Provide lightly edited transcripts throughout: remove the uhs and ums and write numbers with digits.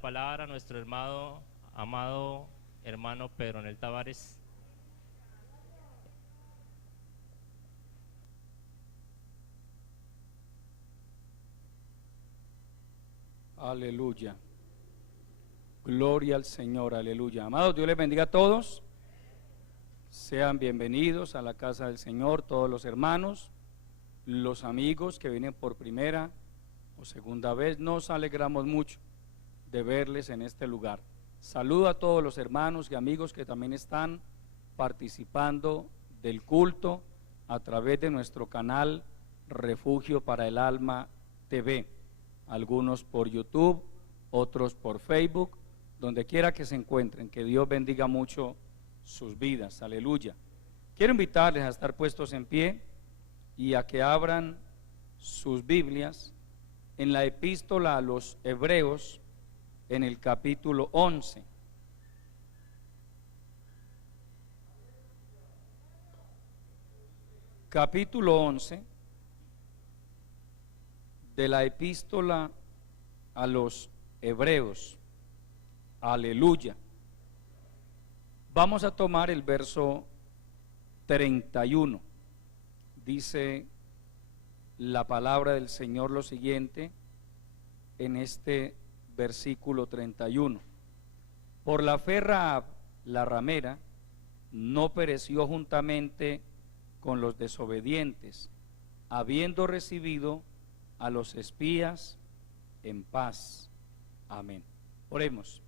Palabra a nuestro amado hermano Pedronel Tavares. Aleluya. Gloria al Señor, aleluya. Amados, Dios les bendiga a todos. Sean bienvenidos a la casa del Señor, todos los hermanos, los amigos que vienen por primera o segunda vez. Nos alegramos mucho de verles en este lugar. Saludo a todos los hermanos y amigos que también están participando del culto a través de nuestro canal Refugio para el Alma TV. Algunos por YouTube, otros por Facebook, donde quiera que se encuentren. Que Dios bendiga mucho sus vidas, aleluya. Quiero invitarles a estar puestos en pie y a que abran sus Biblias en la epístola a los Hebreos, en el capítulo 11. Capítulo 11 de la epístola a los Hebreos. Aleluya. Vamos a tomar el verso 31. Dice la palabra del Señor lo siguiente en este versículo 31. Por la fe Rahab, la ramera, no pereció juntamente con los desobedientes, habiendo recibido a los espías en paz. Amén. Oremos.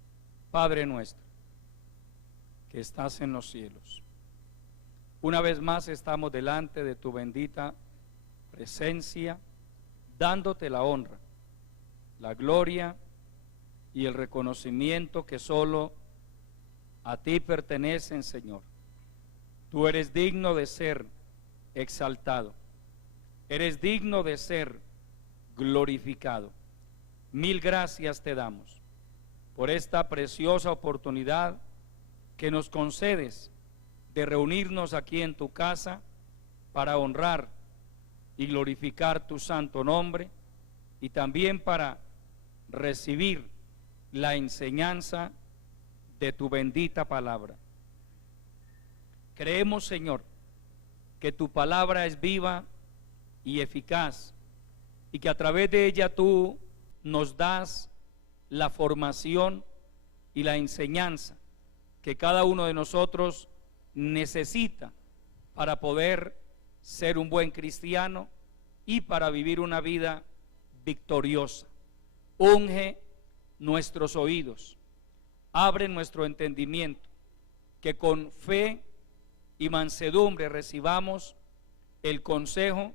Padre nuestro, que estás en los cielos, una vez más estamos delante de tu bendita presencia, dándote la honra, la gloria y el reconocimiento que solo a ti pertenecen, Señor. Tú eres digno de ser exaltado, eres digno de ser glorificado. Mil gracias te damos por esta preciosa oportunidad que nos concedes de reunirnos aquí en tu casa para honrar y glorificar tu santo nombre, y también para recibir la enseñanza de tu bendita palabra. Creemos, Señor, que tu palabra es viva y eficaz, y que a través de ella tú nos das la formación y la enseñanza que cada uno de nosotros necesita para poder ser un buen cristiano y para vivir una vida victoriosa. Unge nuestros oídos, abre nuestro entendimiento, que con fe y mansedumbre recibamos el consejo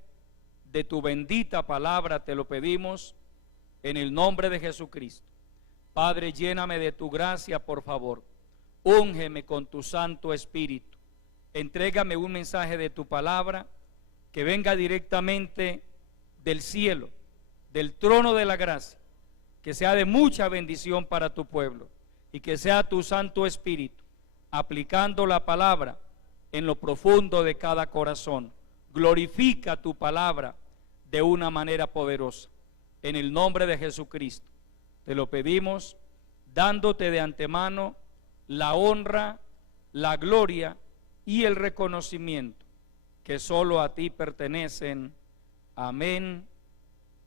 de tu bendita palabra. Te lo pedimos en el nombre de Jesucristo. Padre, lléname de tu gracia, por favor. Úngeme con tu Santo Espíritu. Entrégame un mensaje de tu palabra que venga directamente del cielo, del trono de la gracia, que sea de mucha bendición para tu pueblo, y que sea tu Santo Espíritu aplicando la palabra en lo profundo de cada corazón. Glorifica tu palabra de una manera poderosa. En el nombre de Jesucristo te lo pedimos, dándote de antemano la honra, la gloria y el reconocimiento que solo a ti pertenecen. Amén.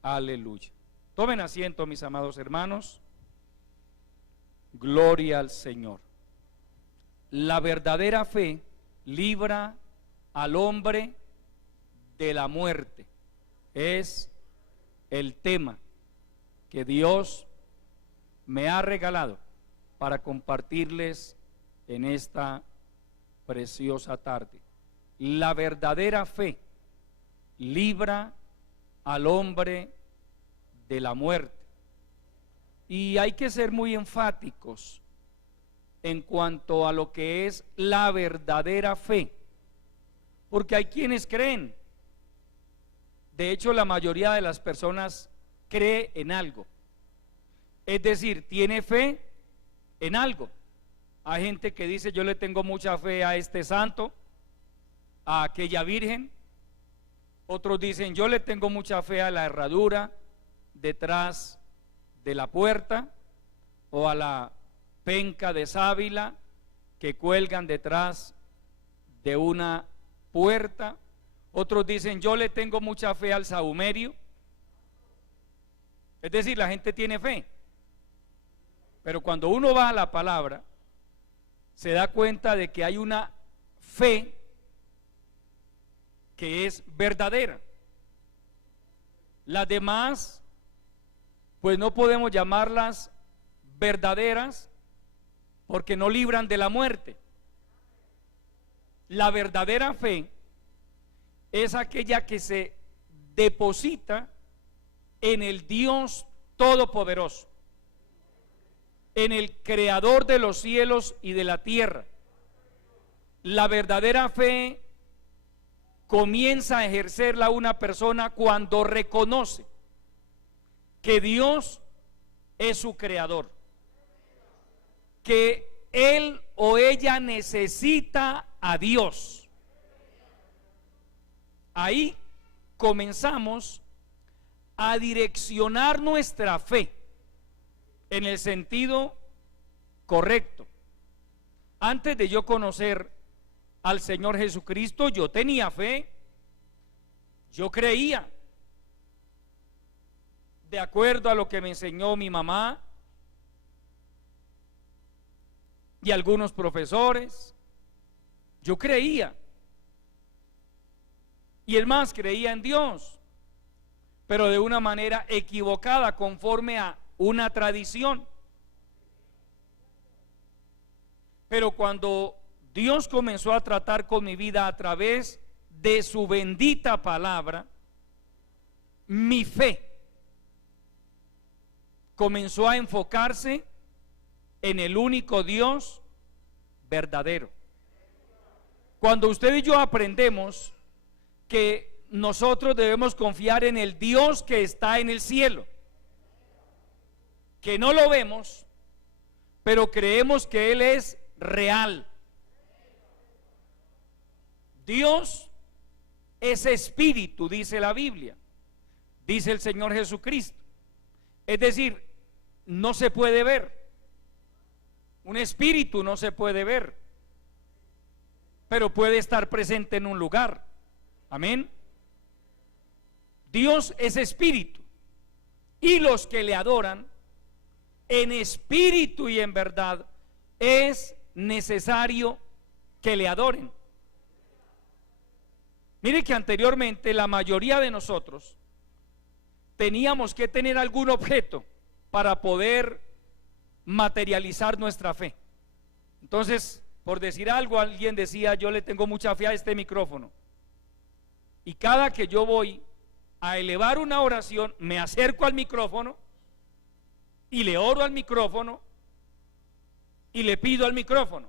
Aleluya. Tomen asiento, mis amados hermanos. Gloria al Señor. La verdadera fe libra al hombre de la muerte. Es el tema que Dios me ha regalado para compartirles en esta preciosa tarde. La verdadera fe libra al hombre de la muerte. Y hay que ser muy enfáticos en cuanto a lo que es la verdadera fe, porque hay quienes creen. De hecho, la mayoría de las personas cree en algo, es decir, tiene fe en algo. Hay gente que dice: yo le tengo mucha fe a este santo, a aquella virgen. Otros dicen: yo le tengo mucha fe a la herradura detrás de la puerta. o a la penca de sábila que cuelgan detrás de una puerta. Otros dicen, yo le tengo mucha fe al sahumerio. Es decir, la gente tiene fe, pero cuando uno va a la palabra se da cuenta de que hay una fe que es verdadera. Las demás, pues no podemos llamarlas verdaderas porque no libran de la muerte. La verdadera fe es aquella que se deposita en el Dios Todopoderoso, en el Creador de los cielos y de la tierra. La verdadera fe comienza a ejercerla una persona cuando reconoce que Dios es su creador, que él o ella necesita a Dios. Ahí comenzamos a direccionar nuestra fe en el sentido correcto. Antes de yo conocer al Señor Jesucristo, yo tenía fe, yo creía, de acuerdo a lo que me enseñó mi mamá y algunos profesores. Yo creía, y el más creía en Dios, pero de una manera equivocada, conforme a una tradición. Pero cuando Dios comenzó a tratar con mi vida a través de su bendita palabra, mi fe comenzó a enfocarse en el único Dios verdadero. Cuando usted y yo aprendemos que nosotros debemos confiar en el Dios que está en el cielo, que no lo vemos, pero creemos que Él es real. Dios es espíritu, dice la Biblia, dice el Señor Jesucristo. Es decir, no se puede ver. Un espíritu no se puede ver, pero puede estar presente en un lugar. Amén. Dios es espíritu, y los que le adoran en espíritu y en verdad es necesario que le adoren. Mire que anteriormente la mayoría de nosotros teníamos que tener algún objeto para poder materializar nuestra fe. Entonces, por decir algo, alguien decía, yo le tengo mucha fe a este micrófono, y cada que yo voy a elevar una oración, me acerco al micrófono y le oro al micrófono y le pido al micrófono.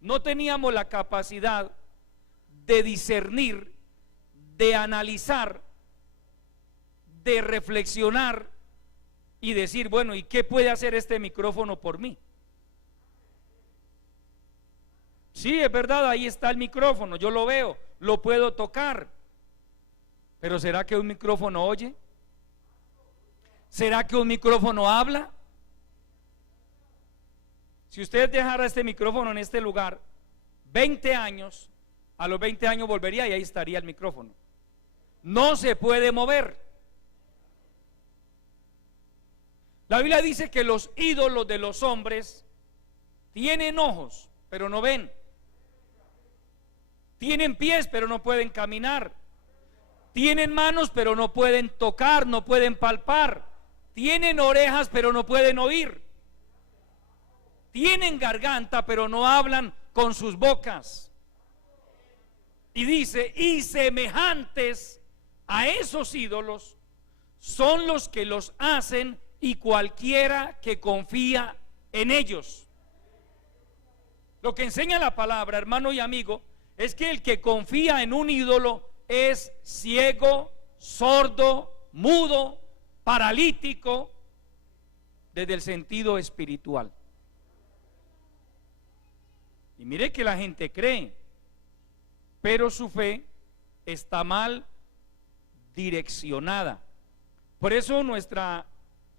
No teníamos la capacidad de discernir, de analizar, de reflexionar y decir, bueno, ¿y qué puede hacer este micrófono por mí? Sí, es verdad, ahí está el micrófono, yo lo veo, lo puedo tocar, pero ¿será que un micrófono oye? ¿Será que un micrófono habla? Si usted dejara este micrófono en este lugar 20 años, a los 20 años volvería y ahí estaría el micrófono. No se puede mover. La Biblia dice que los ídolos de los hombres tienen ojos, pero no ven. Tienen pies, pero no pueden caminar. Tienen manos, pero no pueden tocar, no pueden palpar. Tienen orejas, pero no pueden oír. Tienen garganta, pero no hablan con sus bocas. Y dice, y semejantes a esos ídolos son los que los hacen y cualquiera que confía en ellos. Lo que enseña la palabra, hermano y amigo, es que el que confía en un ídolo es ciego, sordo, mudo, paralítico, desde el sentido espiritual. Y mire que la gente cree, pero su fe está mal direccionada. Por eso nuestra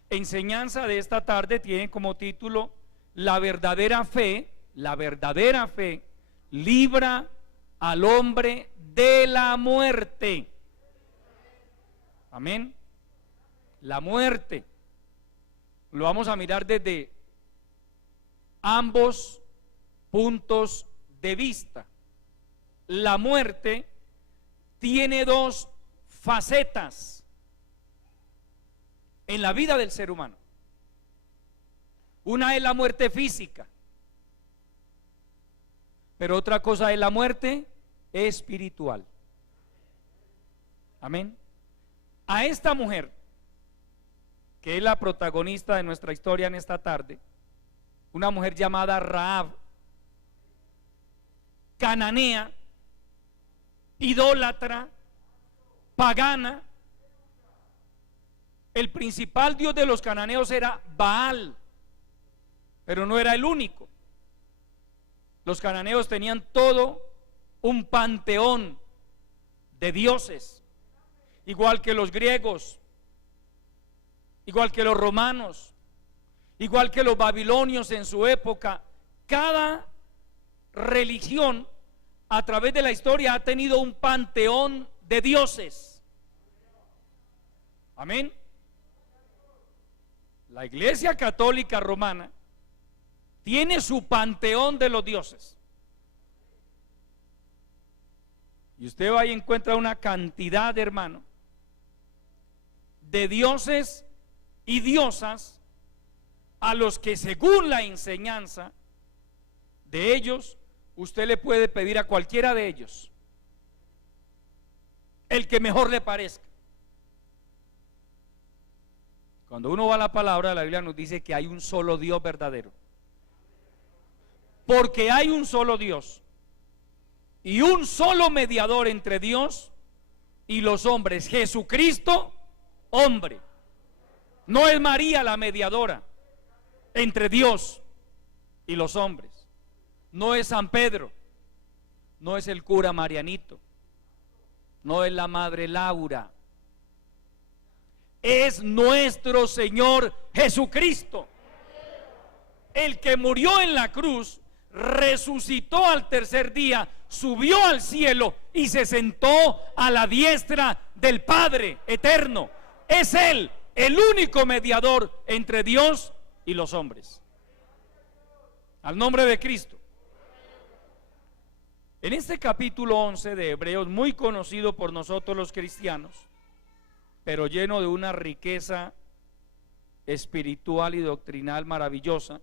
enseñanza de esta tarde tiene como título: la verdadera fe libra al hombre de la muerte. Amén. La muerte lo vamos a mirar desde ambos puntos de vista. La muerte tiene dos facetas en la vida del ser humano. Una es la muerte física, pero otra cosa es la muerte espiritual. Amén. A esta mujer, que es la protagonista de nuestra historia en esta tarde, una mujer llamada Rahab, cananea, idólatra, pagana. El principal dios de los cananeos era Baal, pero no era el único. Los cananeos tenían todo un panteón de dioses, igual que los griegos, igual que los romanos, igual que los babilonios en su época. Cada religión a través de la historia ha tenido un panteón de dioses. Amén. La Iglesia Católica Romana tiene su panteón de los dioses. Y usted va y encuentra una cantidad, hermano, de dioses y diosas a los que, según la enseñanza de ellos, usted le puede pedir a cualquiera de ellos el que mejor le parezca. Cuando uno va a la palabra, la Biblia nos dice que hay un solo Dios verdadero. Porque hay un solo Dios y un solo mediador entre Dios y los hombres, Jesucristo, hombre. No es María la mediadora entre Dios y los hombres. No es San Pedro, no es el cura Marianito, no es la madre Laura. Es nuestro Señor Jesucristo, el que murió en la cruz, resucitó al tercer día, subió al cielo y se sentó a la diestra del Padre eterno. Es Él el único mediador entre Dios y los hombres. Al nombre de Cristo. En este capítulo 11 de Hebreos, muy conocido por nosotros los cristianos, pero lleno de una riqueza espiritual y doctrinal maravillosa,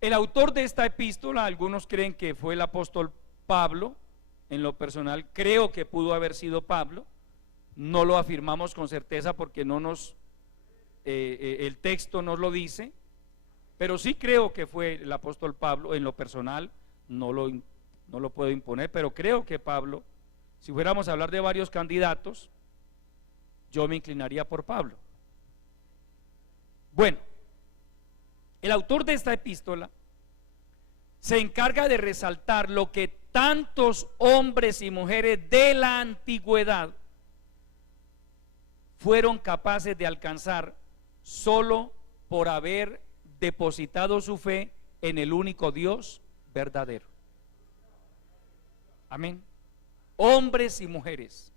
el autor de esta epístola, algunos creen que fue el apóstol Pablo. En lo personal creo que pudo haber sido Pablo, no lo afirmamos con certeza porque no nos el texto nos lo dice, pero sí creo que fue el apóstol Pablo. En lo personal no lo puedo imponer, pero creo que Pablo. Si fuéramos a hablar de varios candidatos, yo me inclinaría por Pablo. Bueno, el autor de esta epístola se encarga de resaltar lo que tantos hombres y mujeres de la antigüedad fueron capaces de alcanzar solo por haber depositado su fe en el único Dios verdadero. Amén. Hombres y mujeres.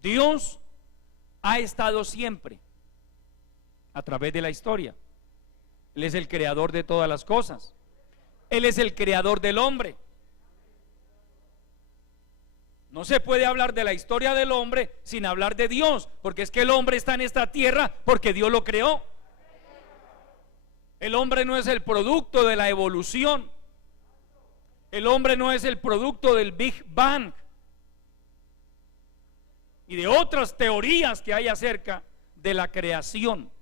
Dios ha estado siempre a través de la historia. Él es el creador de todas las cosas. Él es el creador del hombre. No se puede hablar de la historia del hombre sin hablar de Dios, porque es que el hombre está en esta tierra porque Dios lo creó. El hombre no es el producto de la evolución. El hombre no es el producto del Big Bang y de otras teorías que hay acerca de la creación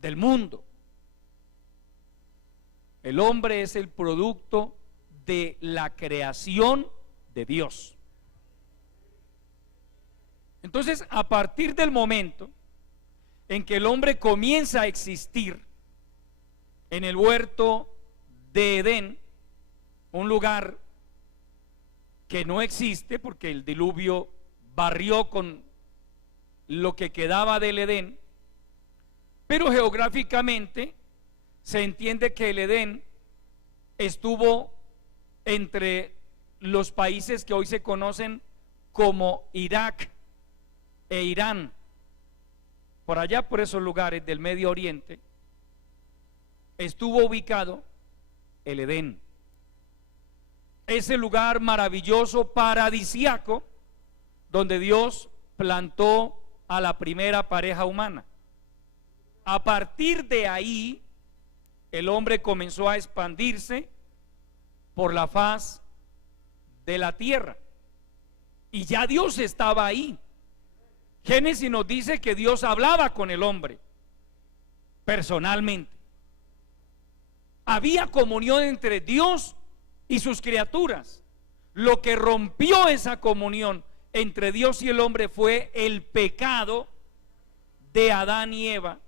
del mundo. El hombre es el producto de la creación de Dios. Entonces, a partir del momento en que el hombre comienza a existir en el huerto de Edén, un lugar que no existe porque el diluvio barrió con lo que quedaba del Edén, pero geográficamente se entiende que el Edén estuvo entre los países que hoy se conocen como Irak e Irán, por allá por esos lugares del Medio Oriente estuvo ubicado el Edén, ese lugar maravilloso, paradisíaco, donde Dios plantó a la primera pareja humana. A partir de ahí, el hombre comenzó a expandirse por la faz de la tierra, y ya Dios estaba ahí. Génesis nos dice que Dios hablaba con el hombre personalmente. Había comunión entre Dios y sus criaturas. Lo que rompió esa comunión entre Dios y el hombre fue el pecado de Adán y Eva,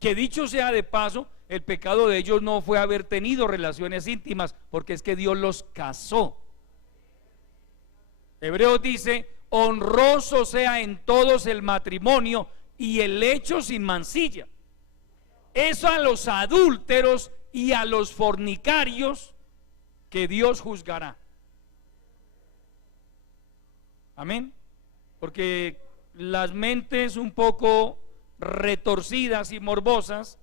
que dicho sea de paso, el pecado de ellos no fue haber tenido relaciones íntimas, porque es que Dios los casó. Hebreos dice: honroso sea en todos el matrimonio y el lecho sin mancilla. Eso a los adúlteros y a los fornicarios que Dios juzgará. Amén. Porque las mentes un poco retorcidas y morbosas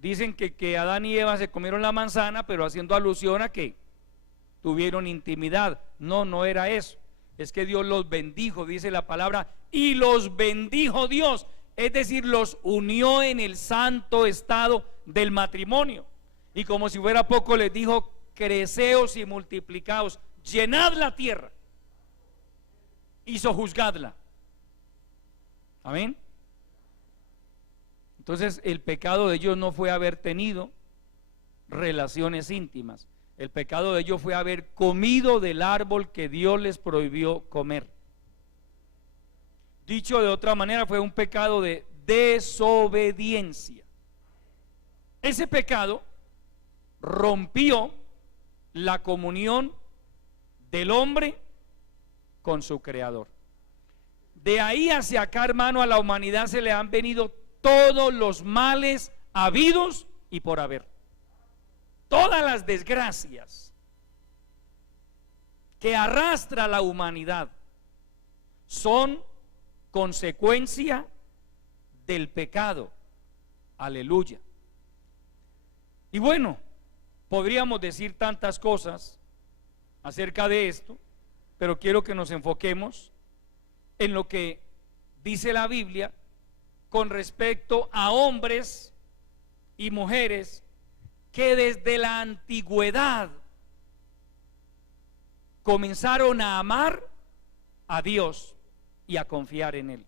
dicen que Adán y Eva se comieron la manzana, pero haciendo alusión a que tuvieron intimidad. No, no era eso. Es que Dios los bendijo, dice la palabra, y los bendijo Dios, es decir, los unió en el santo estado del matrimonio. Y como si fuera poco, les dijo: creceos y multiplicaos, llenad la tierra y sojuzgadla. Amén. Entonces, el pecado de ellos no fue haber tenido relaciones íntimas. El pecado de ellos fue haber comido del árbol que Dios les prohibió comer. Dicho de otra manera, fue un pecado de desobediencia. Ese pecado rompió la comunión del hombre con su creador. De ahí hacia acá, hermano, a la humanidad se le han venido todos los males habidos y por haber. Todas las desgracias que arrastra la humanidad son consecuencia del pecado. Aleluya. Y bueno, podríamos decir tantas cosas acerca de esto, pero quiero que nos enfoquemos en lo que dice la Biblia con respecto a hombres y mujeres que desde la antigüedad comenzaron a amar a Dios y a confiar en Él.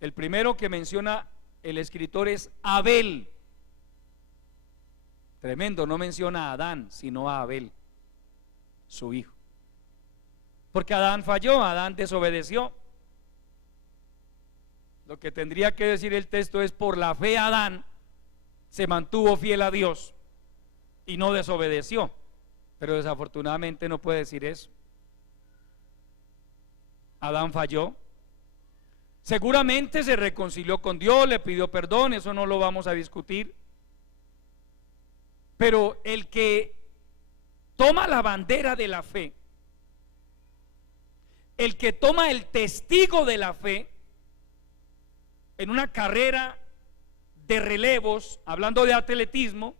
El primero que menciona el escritor es Abel. Tremendo, no menciona a Adán, sino a Abel, su hijo. Porque Adán falló, Adán desobedeció. Lo que tendría que decir el texto es: por la fe Adán se mantuvo fiel a Dios y no desobedeció. Pero desafortunadamente no puede decir eso. Adán falló. Seguramente se reconcilió con Dios, le pidió perdón, eso no lo vamos a discutir. Pero el que toma la bandera de la fe, el que toma el testigo de la fe en una carrera de relevos, hablando de atletismo,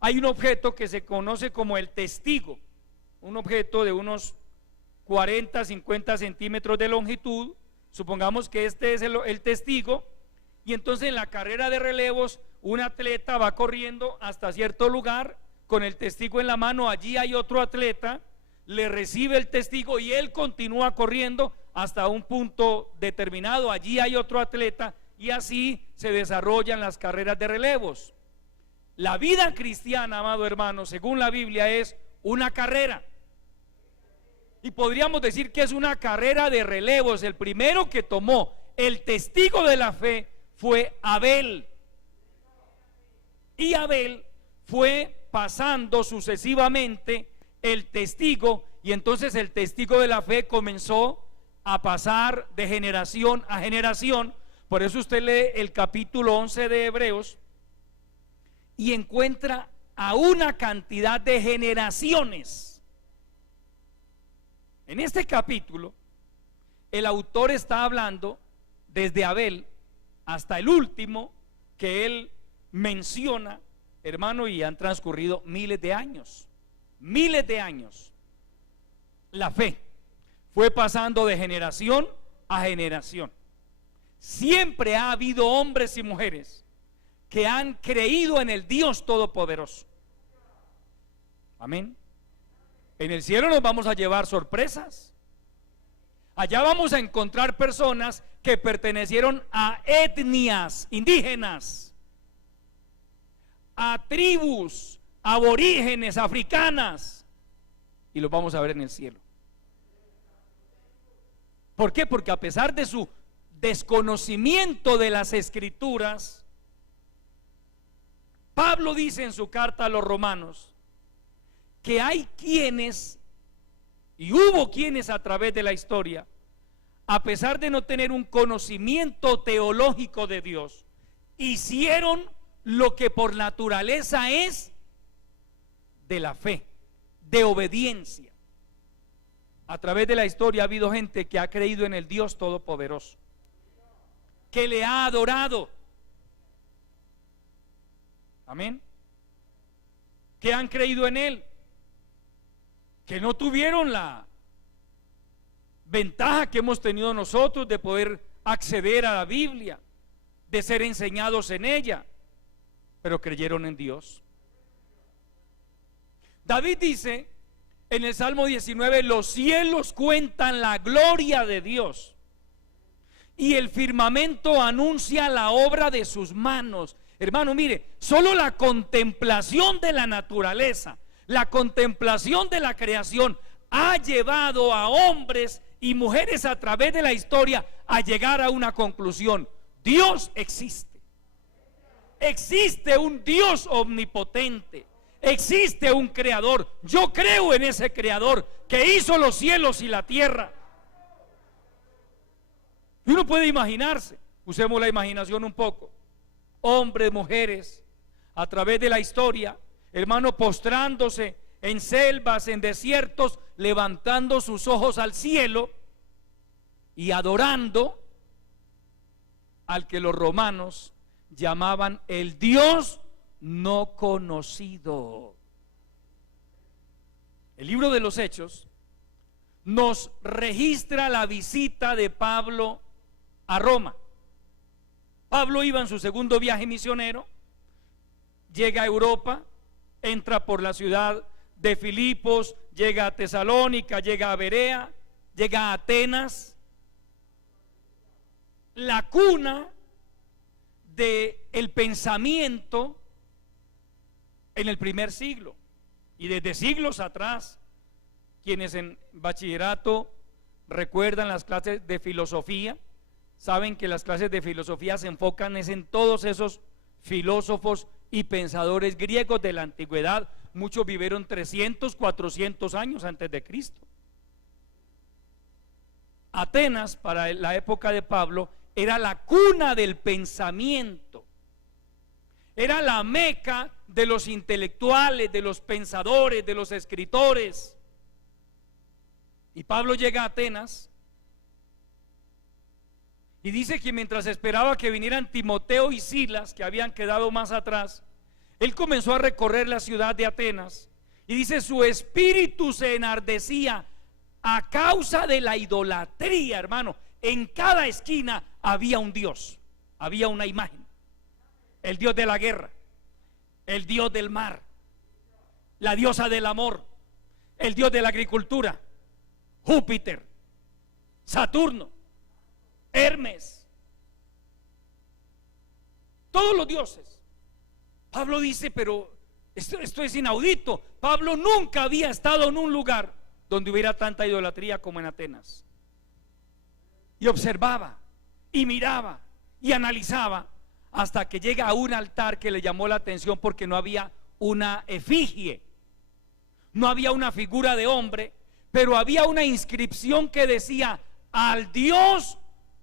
hay un objeto que se conoce como el testigo, un objeto de unos 40, 50 centímetros de longitud. Supongamos que este es el testigo, y entonces en la carrera de relevos un atleta va corriendo hasta cierto lugar con el testigo en la mano. Allí hay otro atleta, le recibe el testigo y él continúa corriendo hasta un punto determinado. Allí hay otro atleta, y así se desarrollan las carreras de relevos. La vida cristiana, amado hermano, según la Biblia, es una carrera. Y podríamos decir que es una carrera de relevos. El primero que tomó el testigo de la fe fue Abel. Y Abel fue pasando sucesivamente el testigo, Y entonces el testigo de la fe comenzó a pasar de generación a generación. Por eso usted lee el capítulo 11 de Hebreos y encuentra a una cantidad de generaciones. En este capítulo el autor está hablando desde Abel hasta el último que él menciona, hermano, y han transcurrido miles de años. Miles de años. La fe fue pasando de generación a generación. Siempre ha habido hombres y mujeres que han creído en el Dios Todopoderoso. Amén. En el cielo nos vamos a llevar sorpresas. Allá vamos a encontrar personas que pertenecieron a etnias indígenas, a tribus aborígenes africanas, y los vamos a ver en el cielo. ¿Por qué? Porque a pesar de su desconocimiento de las escrituras, Pablo dice en su carta a los romanos que hay quienes, y hubo quienes a través de la historia, a pesar de no tener un conocimiento teológico de Dios, hicieron lo que por naturaleza es de la fe, de obediencia. A través de la historia ha habido gente que ha creído en el Dios Todopoderoso, que le ha adorado. Amén. Que han creído en Él, que no tuvieron la ventaja que hemos tenido nosotros de poder acceder a la Biblia, de ser enseñados en ella, pero creyeron en Dios. David dice en el Salmo 19: los cielos cuentan la gloria de Dios y el firmamento anuncia la obra de sus manos. Hermano, mire, solo la contemplación de la naturaleza, la contemplación de la creación ha llevado a hombres y mujeres a través de la historia a llegar a una conclusión: Dios existe. Existe un Dios omnipotente. Existe un creador. Yo creo en ese creador que hizo los cielos y la tierra. Y uno puede imaginarse, usemos la imaginación un poco, hombres, mujeres, a través de la historia, hermano, postrándose en selvas, en desiertos, levantando sus ojos al cielo y adorando al que los romanos llamaban el Dios no conocido. El libro de los Hechos nos registra la visita de Pablo a Roma. Pablo iba en su segundo viaje misionero, llega a Europa, entra por la ciudad de Filipos, llega a Tesalónica, llega a Berea, llega a Atenas, la cuna del pensamiento en el primer siglo. Y desde siglos atrás, quienes en bachillerato recuerdan las clases de filosofía, saben que las clases de filosofía se enfocan en todos esos filósofos y pensadores griegos de la antigüedad. Muchos vivieron 300, 400 años antes de Cristo. Atenas, para la época de Pablo, era la cuna del pensamiento, era la meca de los intelectuales, de los pensadores, de los escritores. Y Pablo llega a Atenas y dice que mientras esperaba que vinieran Timoteo y Silas, que habían quedado más atrás, él comenzó a recorrer la ciudad de Atenas y dice: su espíritu se enardecía a causa de la idolatría, hermano. En cada esquina había un Dios, había una imagen. El Dios de la guerra, el Dios del mar, la diosa del amor, el Dios de la agricultura, Júpiter, Saturno, Hermes, todos los dioses. Pablo dice: pero esto es inaudito. Pablo nunca había estado en un lugar donde hubiera tanta idolatría como en Atenas. Y observaba, y miraba, y analizaba, hasta que llega a un altar que le llamó la atención, porque no había una efigie, no había una figura de hombre, pero había una inscripción que decía: al Dios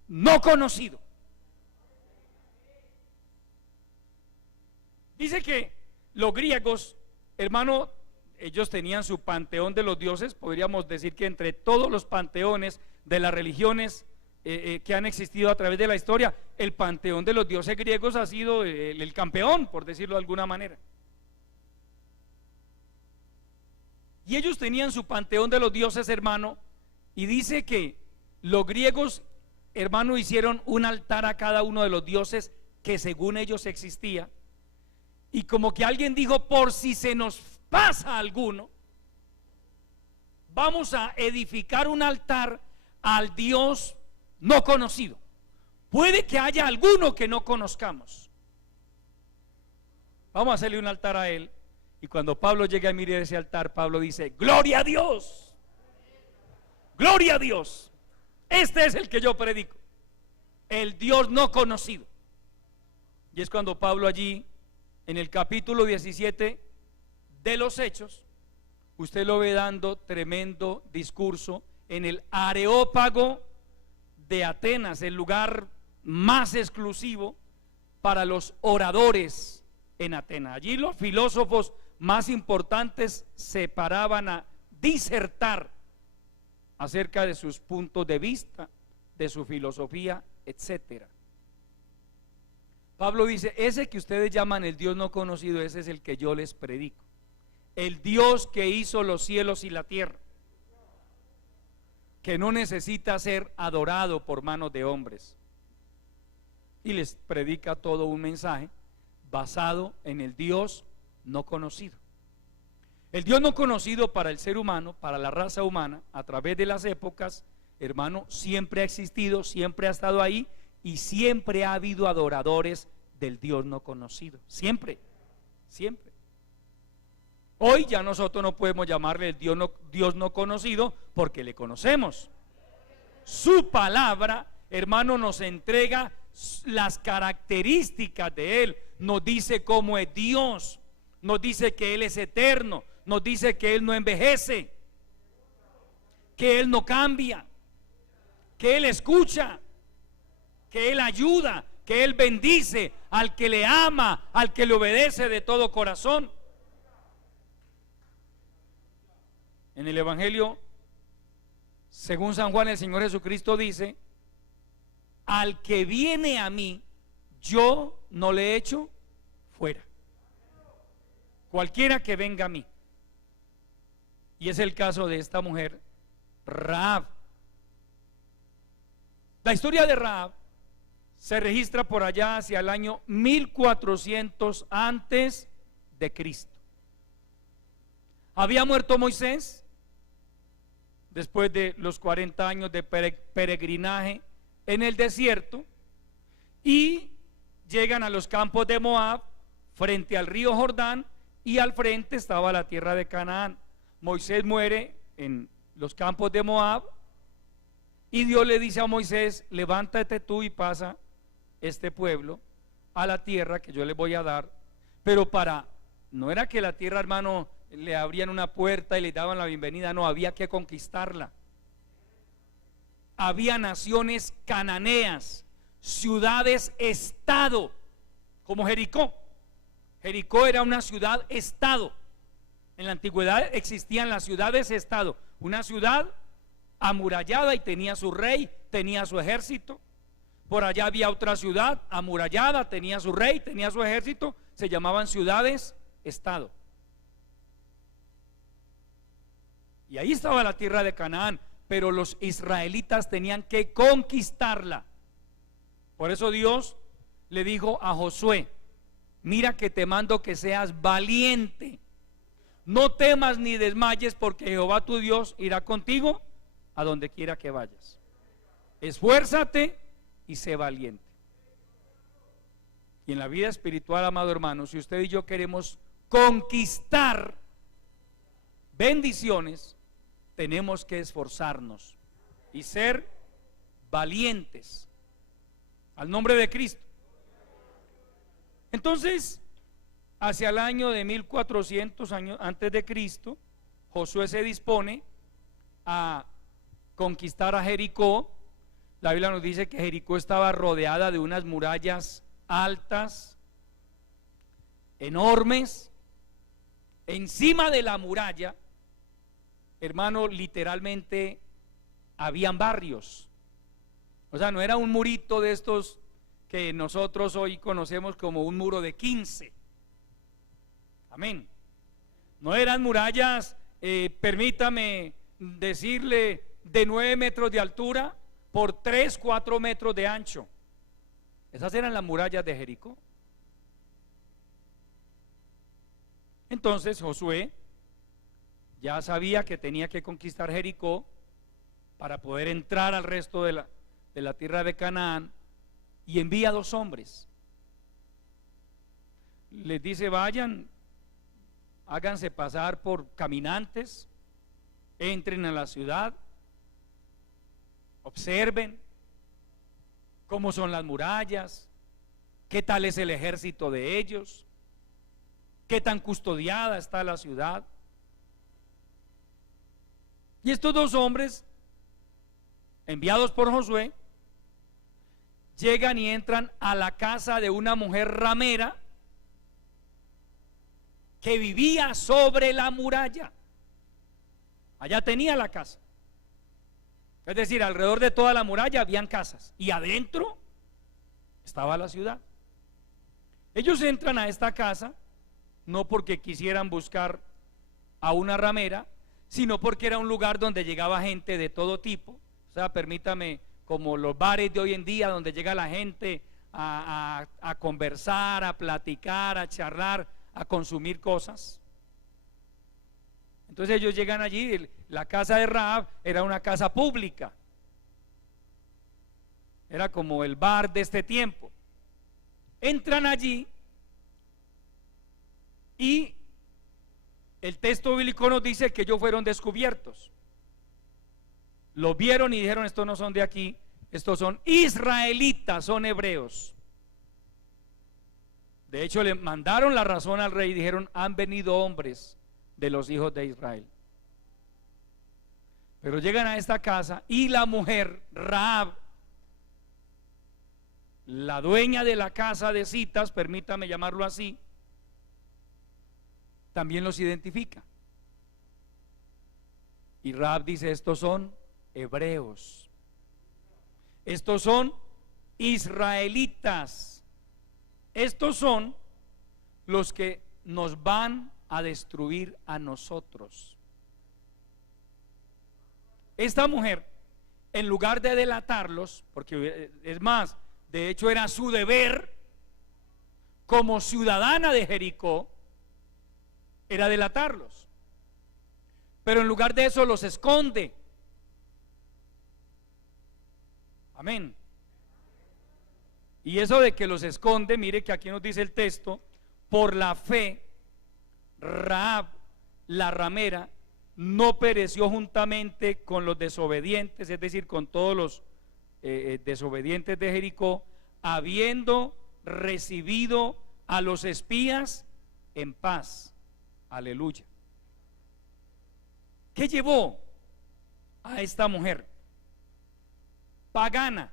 no conocido. Dice que los griegos, hermano, ellos tenían su panteón de los dioses. Podríamos decir que entre todos los panteones de las religiones que han existido a través de la historia, el panteón de los dioses griegos ha sido el campeón, por decirlo de alguna manera. Y ellos tenían su panteón de los dioses, hermano, y dice que los griegos, hermano, hicieron un altar a cada uno de los dioses que según ellos existía. Y como que alguien dijo: por si se nos pasa alguno, vamos a edificar un altar al Dios no conocido. Puede que haya alguno que no conozcamos. Vamos a hacerle un altar a él. Y cuando Pablo llega a mirar ese altar, Pablo dice: gloria a Dios, gloria a Dios. Este es el que yo predico, el Dios no conocido. Y es cuando Pablo allí en el capítulo 17 de los Hechos, usted lo ve dando tremendo discurso en el Areópago de Atenas, el lugar más exclusivo para los oradores en Atenas. Allí los filósofos más importantes se paraban a disertar acerca de sus puntos de vista, de su filosofía, etcétera. Pablo dice: ese que ustedes llaman el Dios no conocido, ese es el que yo les predico, el Dios que hizo los cielos y la tierra, que no necesita ser adorado por manos de hombres. Y les predica todo un mensaje basado en el Dios no conocido. El Dios no conocido para el ser humano, para la raza humana, a través de las épocas, hermano, siempre ha existido, siempre ha estado ahí, y siempre ha habido adoradores del Dios no conocido. Siempre, siempre. Hoy ya nosotros no podemos llamarle el Dios no conocido, porque le conocemos. Su palabra, hermano, nos entrega las características de Él. Nos dice cómo es Dios, nos dice que Él es eterno, nos dice que Él no envejece, que Él no cambia, que Él escucha, que Él ayuda, que Él bendice al que le ama, al que le obedece de todo corazón. En el Evangelio, según San Juan, el Señor Jesucristo dice: al que viene a mí, yo no le echo fuera. Cualquiera que venga a mí. Y es el caso de esta mujer, Rahab. La historia de Rahab se registra por allá hacia el año 1400 antes de Cristo. Había muerto Moisés después de los 40 años de peregrinaje en el desierto, y llegan a los campos de Moab, frente al río Jordán, y al frente estaba la tierra de Canaán. Moisés muere en los campos de Moab, y Dios le dice a Moisés: levántate tú y pasa este pueblo a la tierra que yo les voy a dar. Pero no era que la tierra, hermano, le abrían una puerta y le daban la bienvenida, no, había que conquistarla. Había naciones cananeas, ciudades estado, como Jericó. Jericó era una ciudad estado. En la antigüedad existían las ciudades estado, una ciudad amurallada y tenía su rey, tenía su ejército. Por allá había otra ciudad amurallada, tenía su rey, tenía su ejército. Se llamaban ciudades estado. Y ahí estaba la tierra de Canaán, pero los israelitas tenían que conquistarla. Por eso Dios le dijo a Josué: mira que te mando que seas valiente, no temas ni desmayes, porque Jehová tu Dios irá contigo a donde quiera que vayas. Esfuérzate y sé valiente. Y en la vida espiritual, amado hermano, si usted y yo queremos conquistar bendiciones, tenemos que esforzarnos y ser valientes al nombre de Cristo. Entonces, hacia el año de 1400 años antes de Cristo, Josué se dispone a conquistar a Jericó, la Biblia nos dice que Jericó estaba rodeada de unas murallas altas, enormes. Encima de la muralla, hermano, literalmente habían barrios. O sea, no era un murito de estos que nosotros hoy conocemos como un muro de 15. Amén. No eran murallas, permítame decirle, de 9 metros de altura por 3, 4 metros de ancho. Esas eran las murallas de Jericó. Entonces Josué ya sabía que tenía que conquistar Jericó para poder entrar al resto de la tierra de Canaán, y envía 2 hombres. Les dice: vayan, háganse pasar por caminantes, entren a la ciudad, observen cómo son las murallas, qué tal es el ejército de ellos, qué tan custodiada está la ciudad. Y estos 2 hombres, enviados por Josué, llegan y entran a la casa de una mujer ramera que vivía sobre la muralla. Allá tenía la casa. Es decir, alrededor de toda la muralla habían casas, y adentro estaba la ciudad. Ellos entran a esta casa no porque quisieran buscar a una ramera, sino porque era un lugar donde llegaba gente de todo tipo. O sea, permítame, como los bares de hoy en día, donde llega la gente a conversar, a platicar, a charlar, a consumir cosas. Entonces ellos llegan allí. La casa de Rahab era una casa pública, era como el bar de este tiempo. Entran allí y el texto bíblico nos dice que ellos fueron descubiertos. Lo vieron y dijeron: estos no son de aquí, estos son israelitas, son hebreos. De hecho, le mandaron la razón al rey y dijeron: han venido hombres de los hijos de Israel. Pero llegan a esta casa y la mujer Rahab, la dueña de la casa de citas, permítame llamarlo así, también los identifica. Y Rahab dice: estos son hebreos, estos son israelitas, estos son los que nos van a destruir a nosotros. Esta mujer, en lugar de delatarlos, porque es más, de hecho era su deber como ciudadana de Jericó, era delatarlos, pero en lugar de eso los esconde. Amén. Y eso de que los esconde, mire que aquí nos dice el texto: por la fe Rahab, la ramera, no pereció juntamente con los desobedientes, es decir, con todos los desobedientes de Jericó, habiendo recibido a los espías en paz. Aleluya. ¿Qué llevó a esta mujer pagana?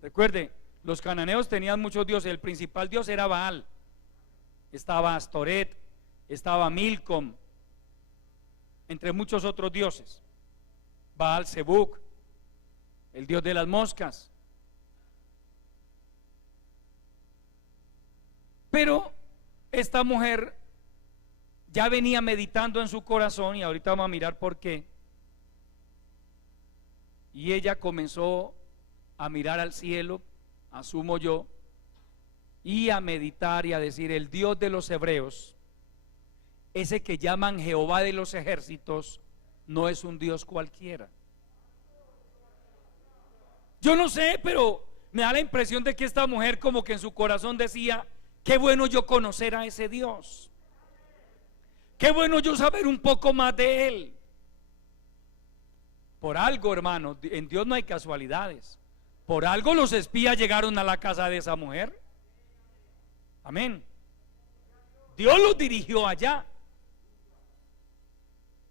Recuerde, los cananeos tenían muchos dioses. El principal dios era Baal. Estaba Astoret, estaba Milcom, entre muchos otros dioses. Baal Zebuc, el dios de las moscas. Pero esta mujer ya venía meditando en su corazón, y ahorita vamos a mirar por qué. Y ella comenzó a mirar al cielo, asumo yo, y a meditar y a decir: el Dios de los hebreos, ese que llaman Jehová de los ejércitos, no es un Dios cualquiera. Yo no sé, pero me da la impresión de que esta mujer como que en su corazón decía: qué bueno yo conocer a ese Dios, qué bueno yo saber un poco más de Él. Por algo, hermano, en Dios no hay casualidades. Por algo los espías llegaron a la casa de esa mujer. Amén. Dios los dirigió allá.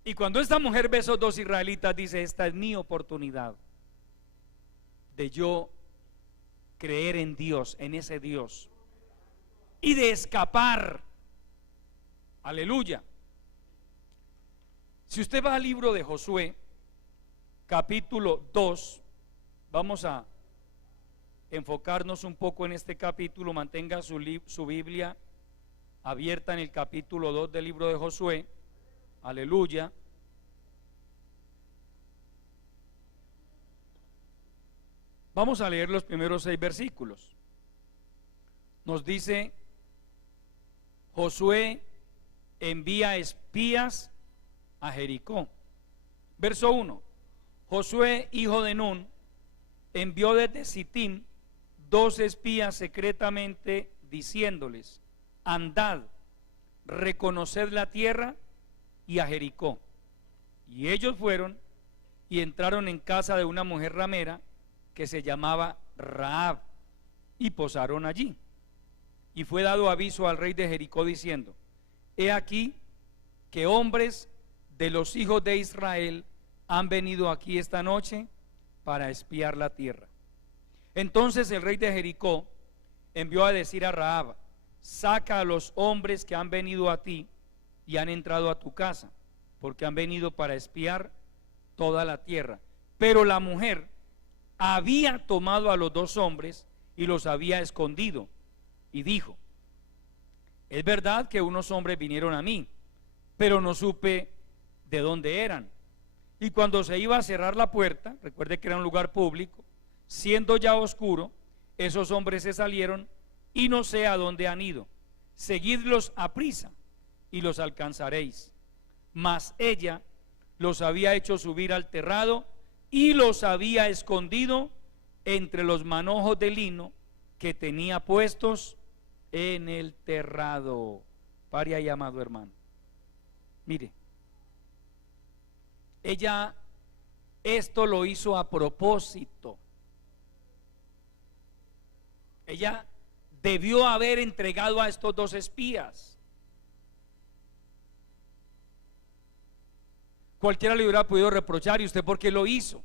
Y cuando esta mujer ve a esos dos israelitas, dice: esta es mi oportunidad de yo creer en Dios, en ese Dios, y de escapar. Aleluya. Si usted va al libro de Josué, capítulo 2, vamos a enfocarnos un poco en este capítulo. Mantenga su Biblia abierta en el capítulo 2 del libro de Josué. Aleluya. Vamos a leer los primeros 6 versículos. Nos dice: Josué envía espías a Jericó. Verso 1: Josué, hijo de Nun, envió desde Sittim 2 espías secretamente, diciéndoles: andad, reconoced la tierra y a Jericó. Y ellos fueron y entraron en casa de una mujer ramera que se llamaba Rahab, y posaron allí. Y fue dado aviso al rey de Jericó diciendo: he aquí que hombres de los hijos de Israel han venido aquí esta noche para espiar la tierra. Entonces el rey de Jericó envió a decir a Rahab: saca a los hombres que han venido a ti y han entrado a tu casa, porque han venido para espiar toda la tierra. Pero la mujer había tomado a los 2 hombres y los había escondido, y dijo: es verdad que unos hombres vinieron a mí, pero no supe de dónde eran. Y cuando se iba a cerrar la puerta, recuerde que era un lugar público, siendo ya oscuro, esos hombres se salieron y no sé a dónde han ido. Seguidlos aprisa y los alcanzaréis. Mas ella los había hecho subir al terrado y los había escondido entre los manojos de lino que tenía puestos en el terrado. Pare ahí, amado hermano. Mire, ella esto lo hizo a propósito. Ella debió haber entregado a estos 2 espías. Cualquiera le hubiera podido reprochar: ¿y usted por qué lo hizo?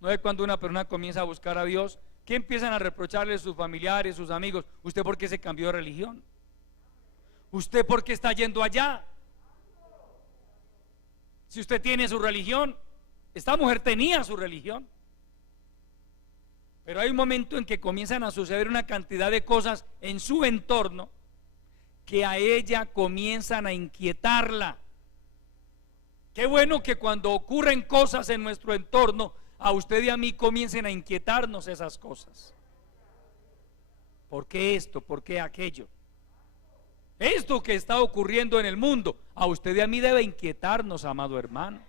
No es cuando una persona comienza a buscar a Dios, ¿qué empiezan a reprocharle sus familiares, sus amigos? ¿Usted por qué se cambió de religión? ¿Usted por qué está yendo allá? Si usted tiene su religión, esta mujer tenía su religión. Pero hay un momento en que comienzan a suceder una cantidad de cosas en su entorno que a ella comienzan a inquietarla. Qué bueno que cuando ocurren cosas en nuestro entorno, a usted y a mí comiencen a inquietarnos esas cosas. ¿Por qué esto? ¿Por qué aquello? Esto que está ocurriendo en el mundo, a usted y a mí debe inquietarnos, amado hermano.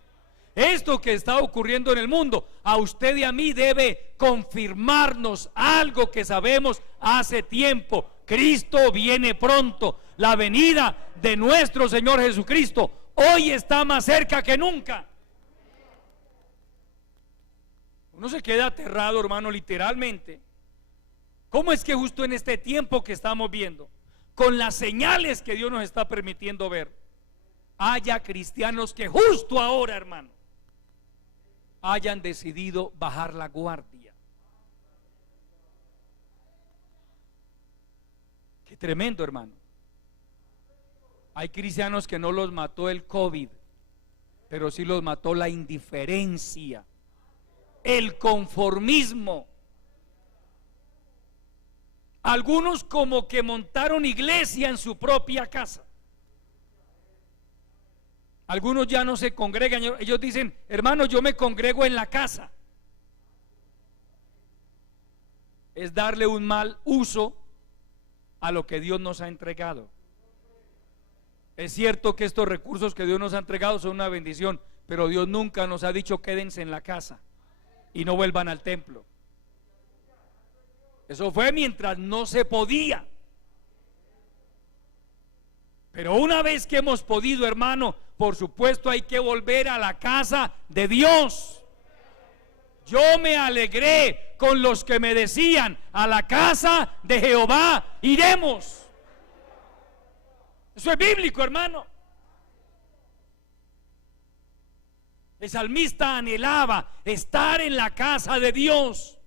Esto que está ocurriendo en el mundo, a usted y a mí debe confirmarnos algo que sabemos hace tiempo: Cristo viene pronto. La venida de nuestro Señor Jesucristo hoy está más cerca que nunca. Uno se queda aterrado, hermano, literalmente. ¿Cómo es que justo en este tiempo que estamos viendo, con las señales que Dios nos está permitiendo ver, haya cristianos que justo ahora, hermano, hayan decidido bajar la guardia? Qué tremendo, hermano. Hay cristianos que no los mató el COVID, pero sí los mató la indiferencia, el conformismo. Algunos como que montaron iglesia en su propia casa. Algunos ya no se congregan. Ellos dicen: hermano, yo me congrego en la casa. Es darle un mal uso a lo que Dios nos ha entregado. Es cierto que estos recursos que Dios nos ha entregado son una bendición, pero Dios nunca nos ha dicho: quédense en la casa y no vuelvan al templo. Eso fue mientras no se podía. Pero una vez que hemos podido, hermano, por supuesto hay que volver a la casa de Dios. Yo me alegré con los que me decían: a la casa de Jehová iremos. Eso es bíblico, hermano. El salmista anhelaba estar en la casa de Dios.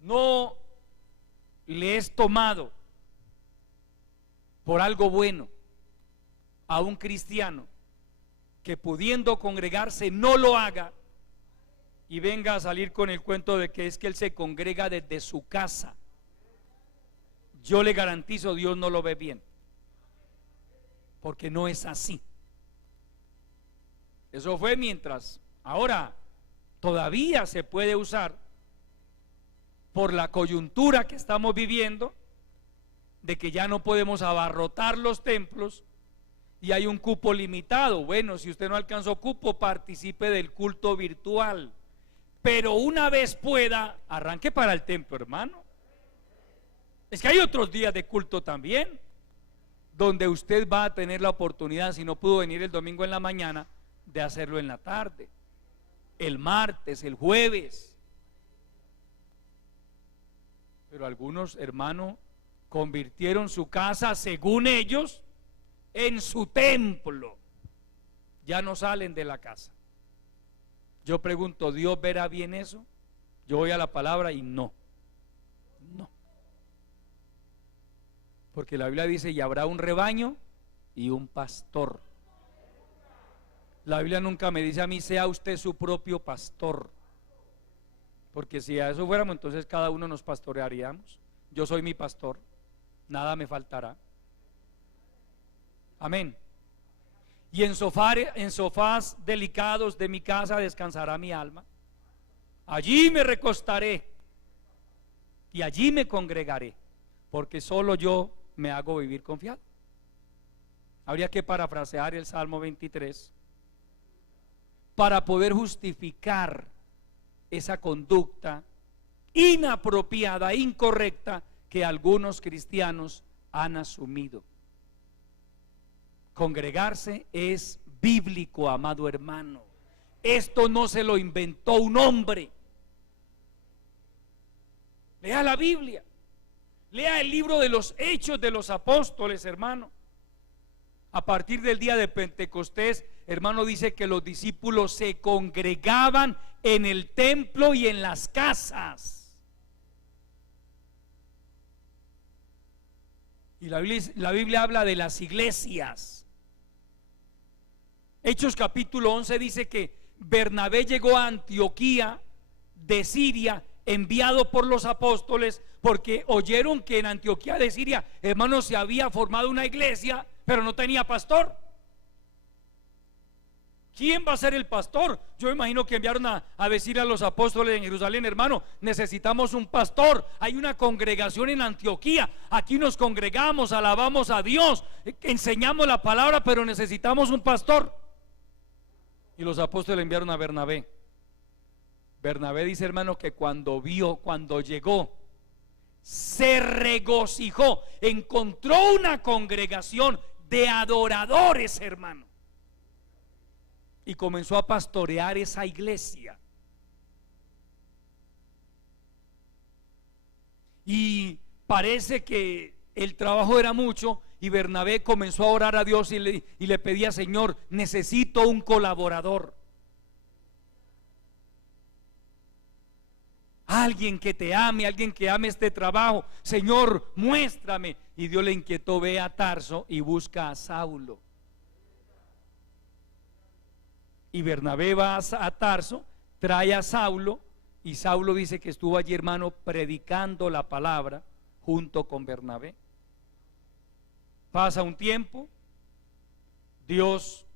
No le es tomado por algo bueno a un cristiano que pudiendo congregarse no lo haga y venga a salir con el cuento de que es que él se congrega desde su casa. Yo le garantizo, Dios no lo ve bien, porque no es así. Eso fue mientras. Ahora todavía se puede usar por la coyuntura que estamos viviendo, de que ya no podemos abarrotar los templos y hay un cupo limitado. Bueno, si usted no alcanzó cupo, participe del culto virtual, pero una vez pueda, arranque para el templo, hermano. Es que hay otros días de culto también, donde usted va a tener la oportunidad, si no pudo venir el domingo en la mañana, de hacerlo en la tarde, el martes, el jueves. Pero algunos, hermano, convirtieron su casa, según ellos, en su templo. Ya no salen de la casa. Yo pregunto, ¿Dios verá bien eso? Yo voy a la palabra y no. Porque la Biblia dice, y habrá un rebaño y un pastor. La Biblia nunca me dice a mí, sea usted su propio pastor. Porque si a eso fuéramos, entonces cada uno nos pastorearíamos. Yo soy mi pastor, nada me faltará. Amén. Y en sofás delicados de mi casa descansará mi alma. Allí me recostaré y allí me congregaré, porque solo yo me hago vivir confiado. Habría que parafrasear el Salmo 23 para poder justificar esa conducta inapropiada, incorrecta que algunos cristianos han asumido. Congregarse es bíblico, amado hermano. Esto no se lo inventó un hombre. Lea la Biblia, lea el libro de los Hechos de los Apóstoles, hermano. A partir del día de Pentecostés, hermano, dice que los discípulos se congregaban en el templo y en las casas. Y la Biblia habla de las iglesias. Hechos capítulo 11 dice que Bernabé llegó a Antioquía de Siria, enviado por los apóstoles, porque oyeron que en Antioquía de Siria, hermanos, se había formado una iglesia, pero no tenía pastor. ¿Quién va a ser el pastor? Yo imagino que enviaron a decir a los apóstoles en Jerusalén, hermano, necesitamos un pastor. Hay una congregación en Antioquía, aquí nos congregamos, alabamos a Dios, enseñamos la palabra, pero necesitamos un pastor. Y los apóstoles enviaron a Bernabé. Bernabé dice, hermano, que cuando llegó, se regocijó, encontró una congregación de adoradores, hermano, y comenzó a pastorear esa iglesia. Y parece que el trabajo era mucho, y Bernabé comenzó a orar a Dios y le pedía, Señor, necesito un colaborador, alguien que te ame, alguien que ame este trabajo. Señor, muéstrame. Y Dios le inquietó, ve a Tarso y busca a Saulo. Y Bernabé va a Tarso, trae a Saulo, y Saulo dice que estuvo allí, hermano, predicando la palabra junto con Bernabé. Pasa un tiempo, Dios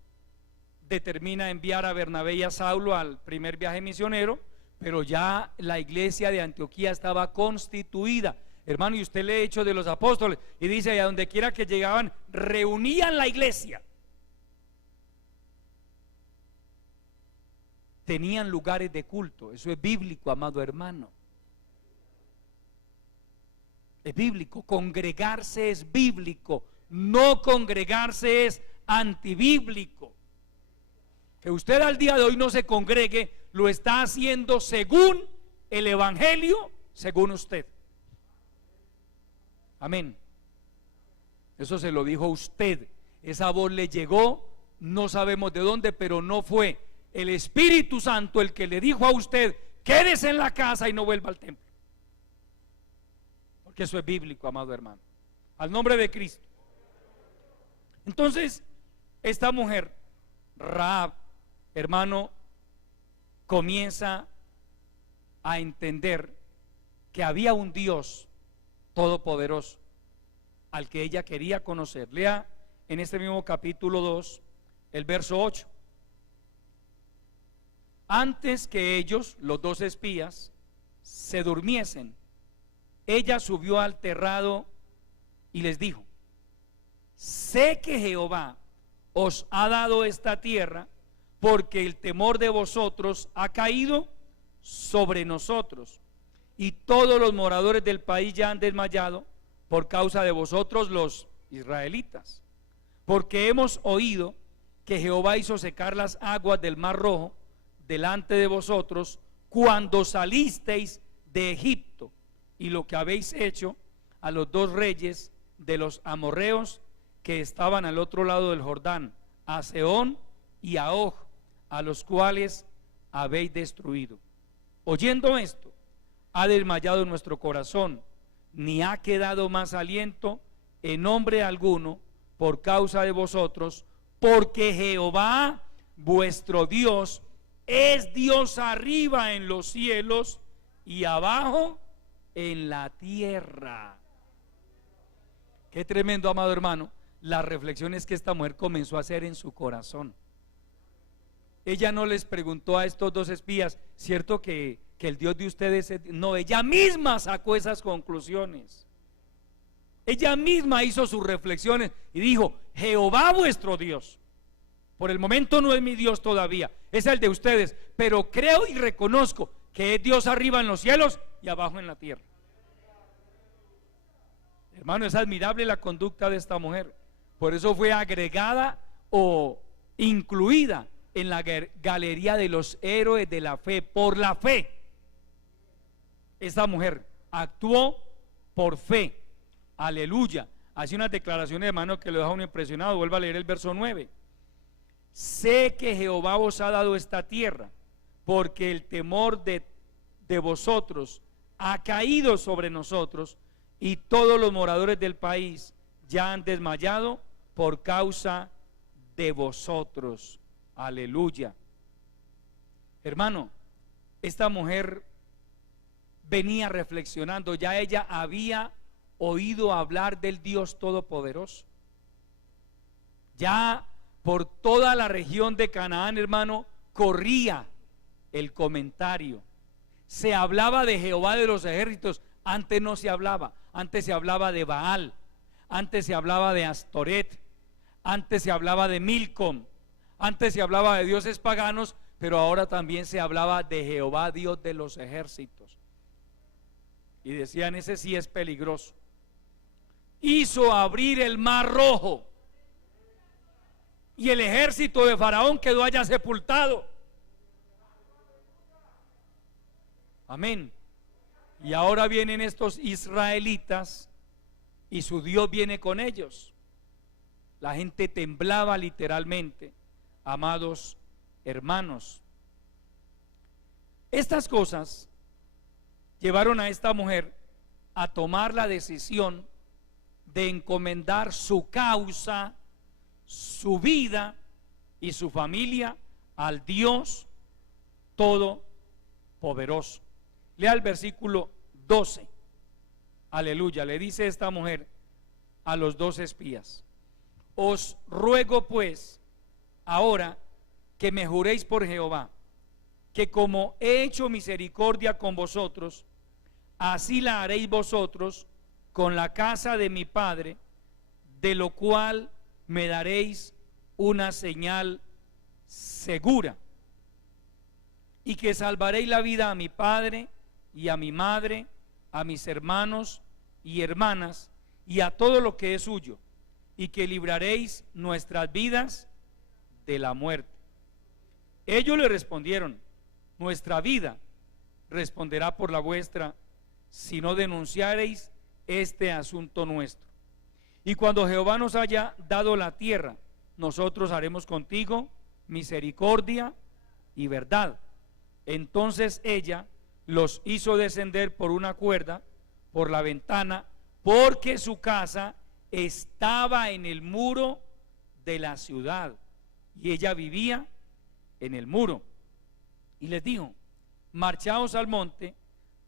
determina enviar a Bernabé y a Saulo al primer viaje misionero, pero ya la iglesia de Antioquía estaba constituida, hermano, y usted lee Hechos de los Apóstoles y dice, a donde quiera que llegaban, reunían la iglesia. Tenían lugares de culto. Eso es bíblico, amado hermano. Es bíblico. Congregarse es bíblico. No congregarse es antibíblico. Que usted al día de hoy no se congregue, lo está haciendo según el evangelio, según usted. Amén. Eso se lo dijo usted. Esa voz le llegó no sabemos de dónde, pero no fue el Espíritu Santo el que le dijo a usted: quédese en la casa y no vuelva al templo. Porque eso es bíblico, amado hermano. Al nombre de Cristo. Entonces, esta mujer, Rahab, hermano, comienza a entender que había un Dios todopoderoso al que ella quería conocer. Lea en este mismo capítulo 2, el verso 8. Antes que ellos, los dos espías, se durmiesen, ella subió al terrado y les dijo: sé que Jehová os ha dado esta tierra, porque el temor de vosotros ha caído sobre nosotros, y todos los moradores del país ya han desmayado por causa de vosotros los israelitas, porque hemos oído que Jehová hizo secar las aguas del Mar Rojo delante de vosotros cuando salisteis de Egipto, y lo que habéis hecho a los dos reyes de los amorreos que estaban al otro lado del Jordán, a Sehón y a Og, a los cuales habéis destruido. Oyendo esto, ha desmayado nuestro corazón, ni ha quedado más aliento en hombre alguno por causa de vosotros, porque Jehová vuestro Dios es Dios arriba en los cielos y abajo en la tierra. Qué tremendo, amado hermano, las reflexiones que esta mujer comenzó a hacer en su corazón. Ella no les preguntó a estos dos espías: ¿cierto que el Dios de ustedes es...? No, ella misma sacó esas conclusiones. Ella misma hizo sus reflexiones y dijo: Jehová vuestro Dios, por el momento no es mi Dios todavía, es el de ustedes, pero creo y reconozco que es Dios arriba en los cielos y abajo en la tierra. Hermano, es admirable la conducta de esta mujer. Por eso fue agregada o incluida en la galería de los héroes de la fe. Por la fe, esta mujer actuó por fe. Aleluya. Hace unas declaraciones, hermano, que lo deja uno impresionado. Vuelva a leer el verso 9. Sé que Jehová os ha dado esta tierra, porque el temor de vosotros ha caído sobre nosotros, y todos los moradores del país ya han desmayado por causa de vosotros. Aleluya. Hermano, esta mujer venía reflexionando, ya ella había oído hablar del Dios Todopoderoso. Ya por toda la región de Canaán, hermano, corría el comentario. Se hablaba de Jehová de los ejércitos. Antes no se hablaba. Antes se hablaba de Baal, antes se hablaba de Astoret, antes se hablaba de Milcom, antes se hablaba de dioses paganos, pero ahora también se hablaba de Jehová, Dios de los ejércitos. Y decían: ese sí es peligroso. Hizo abrir el Mar Rojo y el ejército de Faraón quedó allá sepultado. Amén. Y ahora vienen estos israelitas y su Dios viene con ellos. La gente temblaba literalmente, amados hermanos. Estas cosas llevaron a esta mujer a tomar la decisión de encomendar su causa, su vida y su familia al Dios Todopoderoso. Lea el versículo 12. Aleluya. Le dice esta mujer a los dos espías: os ruego pues ahora que me juréis por Jehová, que como he hecho misericordia con vosotros, así la haréis vosotros con la casa de mi padre, de lo cual me daréis una señal segura, y que salvaréis la vida a mi padre y a mi madre, a mis hermanos y hermanas, y a todo lo que es suyo, y que libraréis nuestras vidas de la muerte. Ellos le respondieron: nuestra vida responderá por la vuestra, si no denunciareis este asunto nuestro. Y cuando Jehová nos haya dado la tierra nosotros haremos contigo misericordia y verdad. Entonces ella los hizo descender por una cuerda por la ventana, porque su casa estaba en el muro de la ciudad y ella vivía en el muro. Y les dijo: marchaos al monte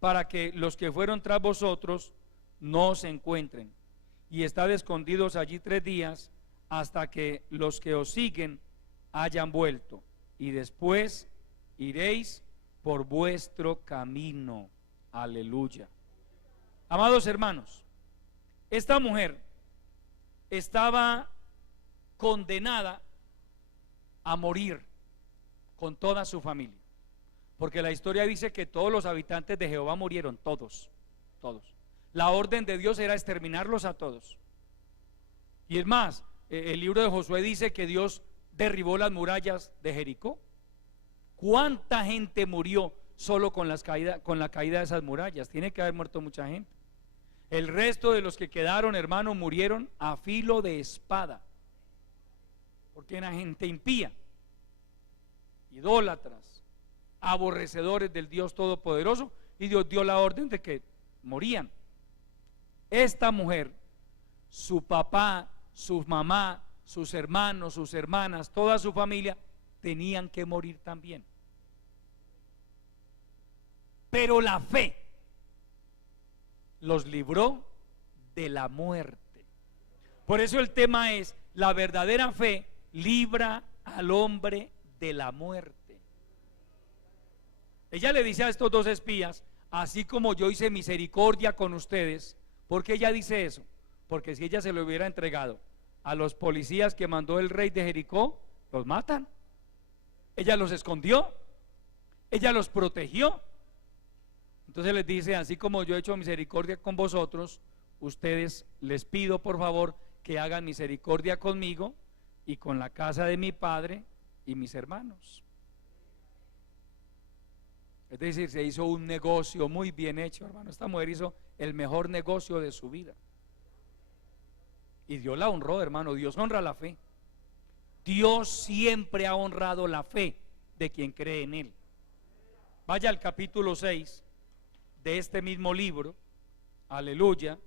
para que los que fueron tras vosotros no se encuentren, y estad escondidos allí 3 días hasta que los que os siguen hayan vuelto, y después iréis por vuestro camino. Aleluya. Amados hermanos, esta mujer estaba condenada a morir con toda su familia, porque la historia dice que todos los habitantes de Jehová murieron, todos. La orden de Dios era exterminarlos a todos. Y es más, el libro de Josué dice que Dios derribó las murallas de Jericó. ¿Cuánta gente murió solo con la caída de esas murallas? Tiene que haber muerto mucha gente. El resto de los que quedaron, hermanos, murieron a filo de espada, porque era gente impía, idólatras, aborrecedores del Dios Todopoderoso, y Dios dio la orden de que morían. Esta mujer, su papá, su mamá, sus hermanos, sus hermanas, toda su familia tenían que morir también. Pero la fe los libró de la muerte. Por eso el tema es: la verdadera fe libra al hombre de la muerte. Ella le dice a estos 2 espías: así como yo hice misericordia con ustedes. ¿Por qué ella dice eso? Porque si ella se lo hubiera entregado a los policías que mandó el rey de Jericó, los matan. Ella los escondió, ella los protegió. Entonces les dice: así como yo he hecho misericordia con vosotros, ustedes les pido por favor que hagan misericordia conmigo y con la casa de mi padre y mis hermanos. Es decir, se hizo un negocio muy bien hecho, hermano. Esta mujer hizo el mejor negocio de su vida. Y Dios la honró, hermano. Dios honra la fe. Dios siempre ha honrado la fe de quien cree en Él. Vaya al capítulo 6 de este mismo libro. Aleluya.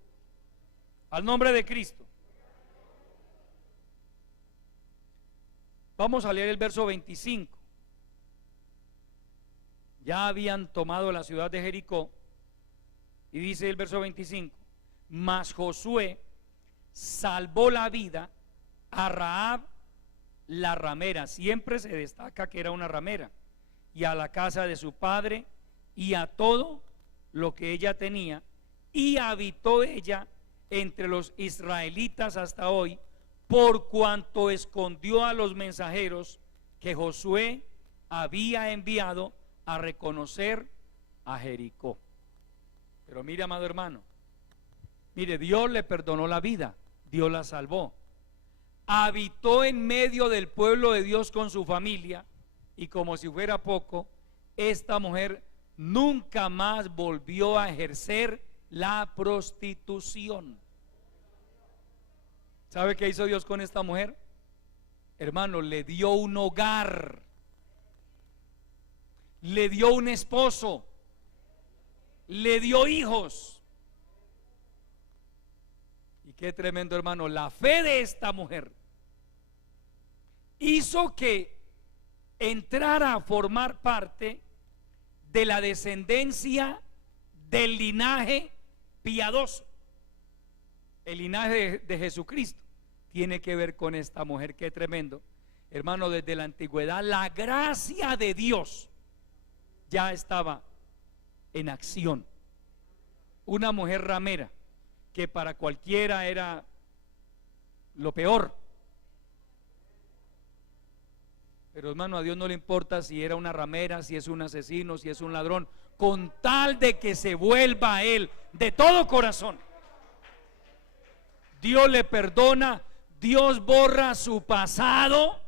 Al nombre de Cristo. Vamos a leer el verso 25. Ya habían tomado la ciudad de Jericó, y dice el verso 25: mas Josué salvó la vida a Rahab la ramera. Siempre se destaca que era una ramera. Y a la casa de su padre y a todo lo que ella tenía, y habitó ella entre los israelitas hasta hoy, por cuanto escondió a los mensajeros que Josué había enviado a reconocer a Jericó. Pero mire, amado hermano, mire, Dios le perdonó la vida, Dios la salvó, habitó en medio del pueblo de Dios con su familia, y como si fuera poco, esta mujer nunca más volvió a ejercer la prostitución. ¿Sabe qué hizo Dios con esta mujer? Hermano, le dio un hogar, le dio un esposo, le dio hijos. Y qué tremendo, hermano, la fe de esta mujer hizo que entrara a formar parte de la descendencia del linaje piadoso. El linaje de Jesucristo tiene que ver con esta mujer. Qué tremendo, hermano. Desde la antigüedad la gracia de Dios ya estaba en acción. Una mujer ramera que para cualquiera era lo peor, pero hermano, a Dios no le importa si era una ramera, si es un asesino, si es un ladrón, con tal de que se vuelva a Él de todo corazón. Dios le perdona, Dios borra su pasado.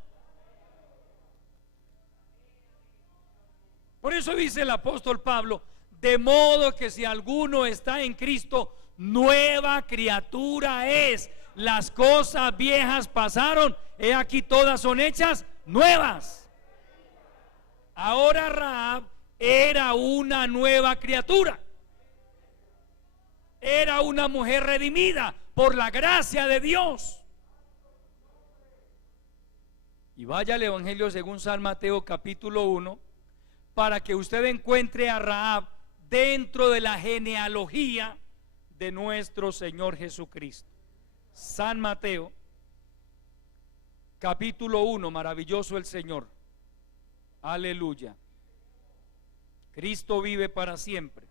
Por eso dice el apóstol Pablo: de modo que si alguno está en Cristo, nueva criatura es. las cosas viejas pasaron, he aquí todas son hechas nuevas. Ahora Rahab era una nueva criatura, era una mujer redimida por la gracia de Dios. Y vaya al Evangelio según San Mateo capítulo 1 para que usted encuentre a Rahab dentro de la genealogía de nuestro Señor Jesucristo. San Mateo capítulo 1, maravilloso el Señor. Aleluya. Cristo vive para siempre.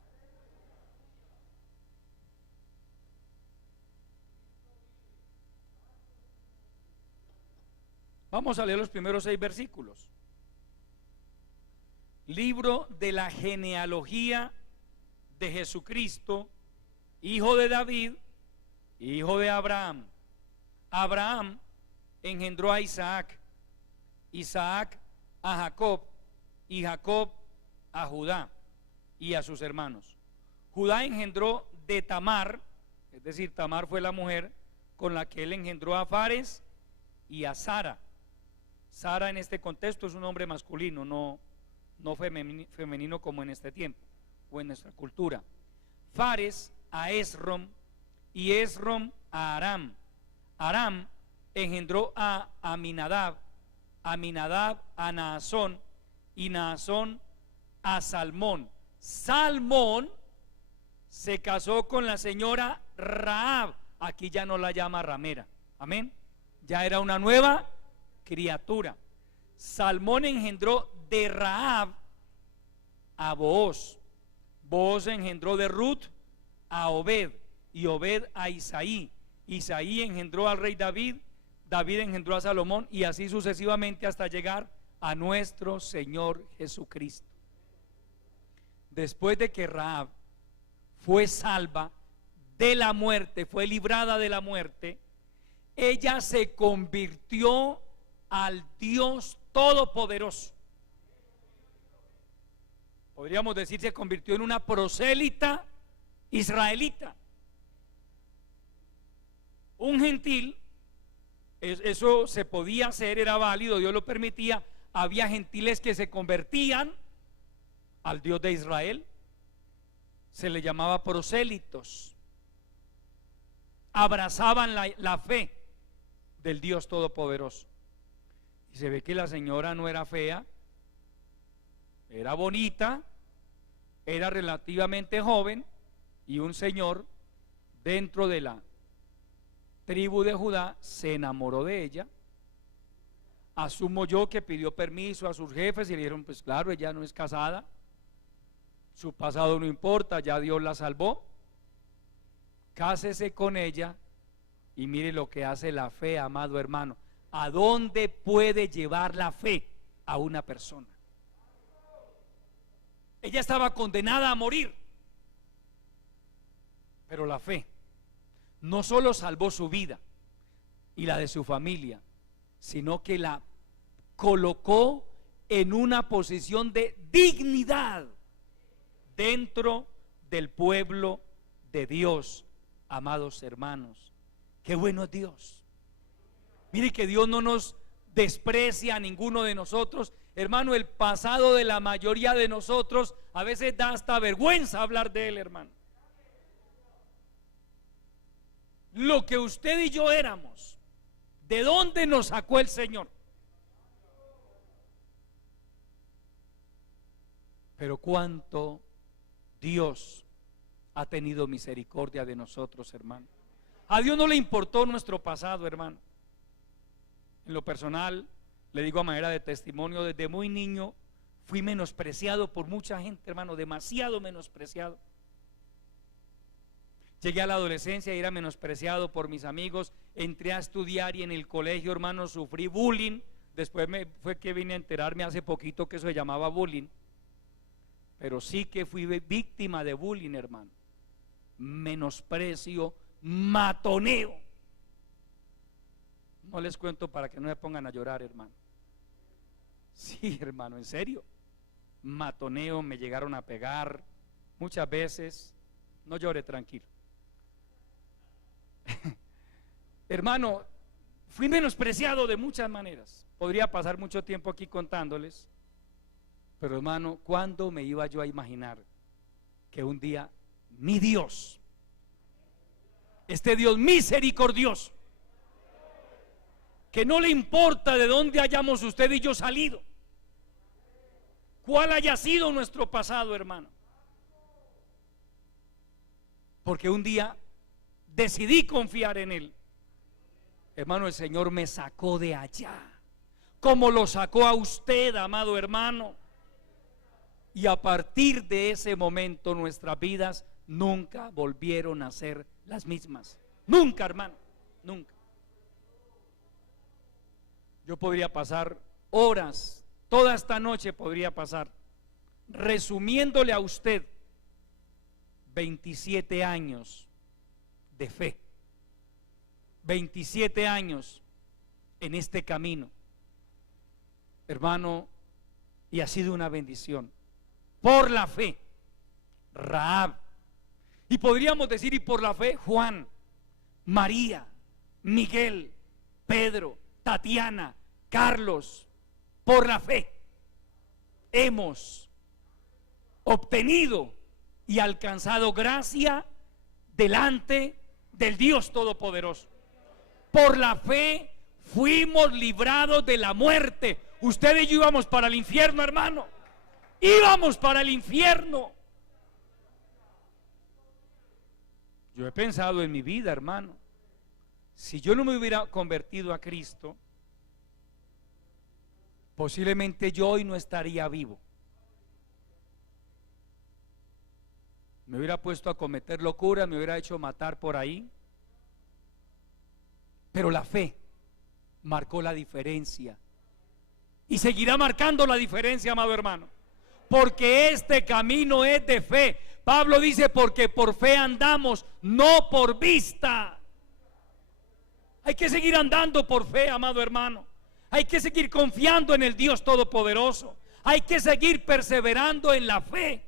Vamos a leer los primeros 6 versículos. Libro de la genealogía de Jesucristo, hijo de David, hijo de Abraham. Abraham engendró a Isaac, Isaac a Jacob, y Jacob a Judá y a sus hermanos. Judá engendró de Tamar, es decir, Tamar fue la mujer con la que él engendró a Fares y a Sara. Sara en este contexto es un nombre masculino, no femenino como en este tiempo o en nuestra cultura. Fares a Esrom y Esrom a Aram. Aram engendró a Aminadab, Aminadab a Naasón y Naasón a Salmón. Salmón se casó con la señora Rahab, aquí ya no la llama ramera, amén, ya era una nueva criatura. Salmón engendró de Rahab a Booz, Booz engendró de Ruth a Obed, y Obed a Isaí, Isaí engendró al rey David, David engendró a Salomón, y así sucesivamente hasta llegar a nuestro Señor Jesucristo. Después de que Rahab fue salva de la muerte, fue librada de la muerte, ella se convirtió al Dios Todopoderoso. Podríamos decir, se convirtió en una prosélita israelita. Un gentil, eso se podía hacer, era válido, Dios lo permitía. Había gentiles que se convertían al Dios de Israel, se le llamaba prosélitos, abrazaban la fe del Dios Todopoderoso. Y se ve que la señora no era fea, era bonita, era relativamente joven, y un señor dentro de la tribu de Judá se enamoró de ella. Asumo yo que pidió permiso a sus jefes y le dijeron, pues claro, ella no es casada, su pasado no importa, ya Dios la salvó, cásese con ella. Y mire lo que hace la fe, amado hermano. ¿A dónde puede llevar la fe a una persona? Ella estaba condenada a morir, pero la fe no solo salvó su vida y la de su familia, sino que la colocó en una posición de dignidad dentro del pueblo de Dios. Amados hermanos, qué bueno es Dios. Mire que Dios no nos desprecia a ninguno de nosotros. Hermano, el pasado de la mayoría de nosotros a veces da hasta vergüenza hablar de él, hermano. Lo que usted y yo éramos, ¿de dónde nos sacó el Señor? Pero cuánto Dios ha tenido misericordia de nosotros, hermano. A Dios no le importó nuestro pasado, hermano. En lo personal, le digo a manera de testimonio, desde muy niño fui menospreciado por mucha gente, hermano, demasiado menospreciado. Llegué a la adolescencia y era menospreciado por mis amigos. Entré a estudiar y en el colegio, hermano, sufrí bullying. Después fue que vine a enterarme hace poquito que eso se llamaba bullying. Pero sí que fui víctima de bullying, hermano. Menosprecio, matoneo. No les cuento para que no me pongan a llorar, hermano. Sí, hermano, en serio. Matoneo, me llegaron a pegar muchas veces. No llore, tranquilo. Hermano, fui menospreciado de muchas maneras. Podría pasar mucho tiempo aquí contándoles, pero hermano, ¿cuándo me iba yo a imaginar que un día mi Dios, este Dios misericordioso, que no le importa de dónde hayamos usted y yo salido, cuál haya sido nuestro pasado, hermano, porque un día decidí confiar en Él, hermano, el Señor me sacó de allá, como lo sacó a usted, amado hermano, y a partir de ese momento nuestras vidas nunca volvieron a ser las mismas. Nunca, hermano, nunca. Yo podría pasar horas, toda esta noche podría pasar resumiéndole a usted 27 años de fe, 27 años en este camino, hermano, y ha sido una bendición por la fe. Rahab, y podríamos decir, y por la fe Juan, María, Miguel, Pedro, Tatiana, Carlos, por la fe hemos obtenido y alcanzado gracia delante del Dios Todopoderoso. Por la fe fuimos librados de la muerte. Usted y yo íbamos para el infierno, hermano. Íbamos para el infierno. Yo he pensado en mi vida, hermano, si yo no me hubiera convertido a Cristo, posiblemente yo hoy no estaría vivo. Me hubiera puesto a cometer locura, me hubiera hecho matar por ahí. Pero la fe marcó la diferencia y seguirá marcando la diferencia, amado hermano, porque este camino es de fe. Pablo dice, porque por fe andamos, no por vista. Hay que seguir andando por fe, amado hermano. Hay que seguir confiando en el Dios Todopoderoso. Hay que seguir perseverando en la fe,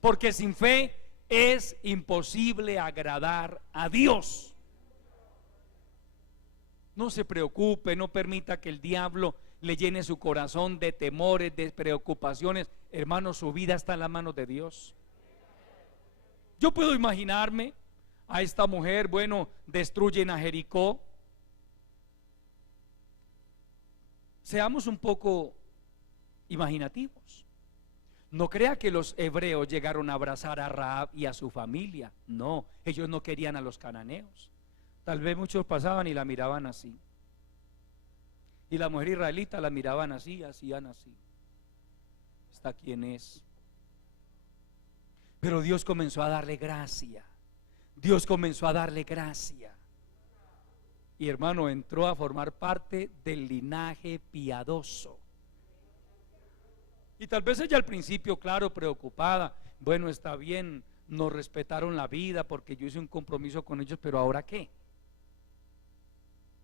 porque sin fe es imposible agradar a Dios. No se preocupe, no permita que el diablo le llene su corazón de temores, de preocupaciones. Hermano, su vida está en las manos de Dios. Yo puedo imaginarme a esta mujer, bueno, destruyen a Jericó. Seamos un poco imaginativos. No crea que los hebreos llegaron a abrazar a Rahab y a su familia. No, ellos no querían a los cananeos. Tal vez muchos pasaban y la miraban así. Y la mujer israelita la miraban así, hacían así. ¿Esta quién es? Pero Dios comenzó a darle gracia. Dios comenzó a darle gracia. Y hermano, entró a formar parte del linaje piadoso. Y tal vez ella al principio, claro, preocupada. Bueno, está bien, nos respetaron la vida porque yo hice un compromiso con ellos, pero ¿ahora qué?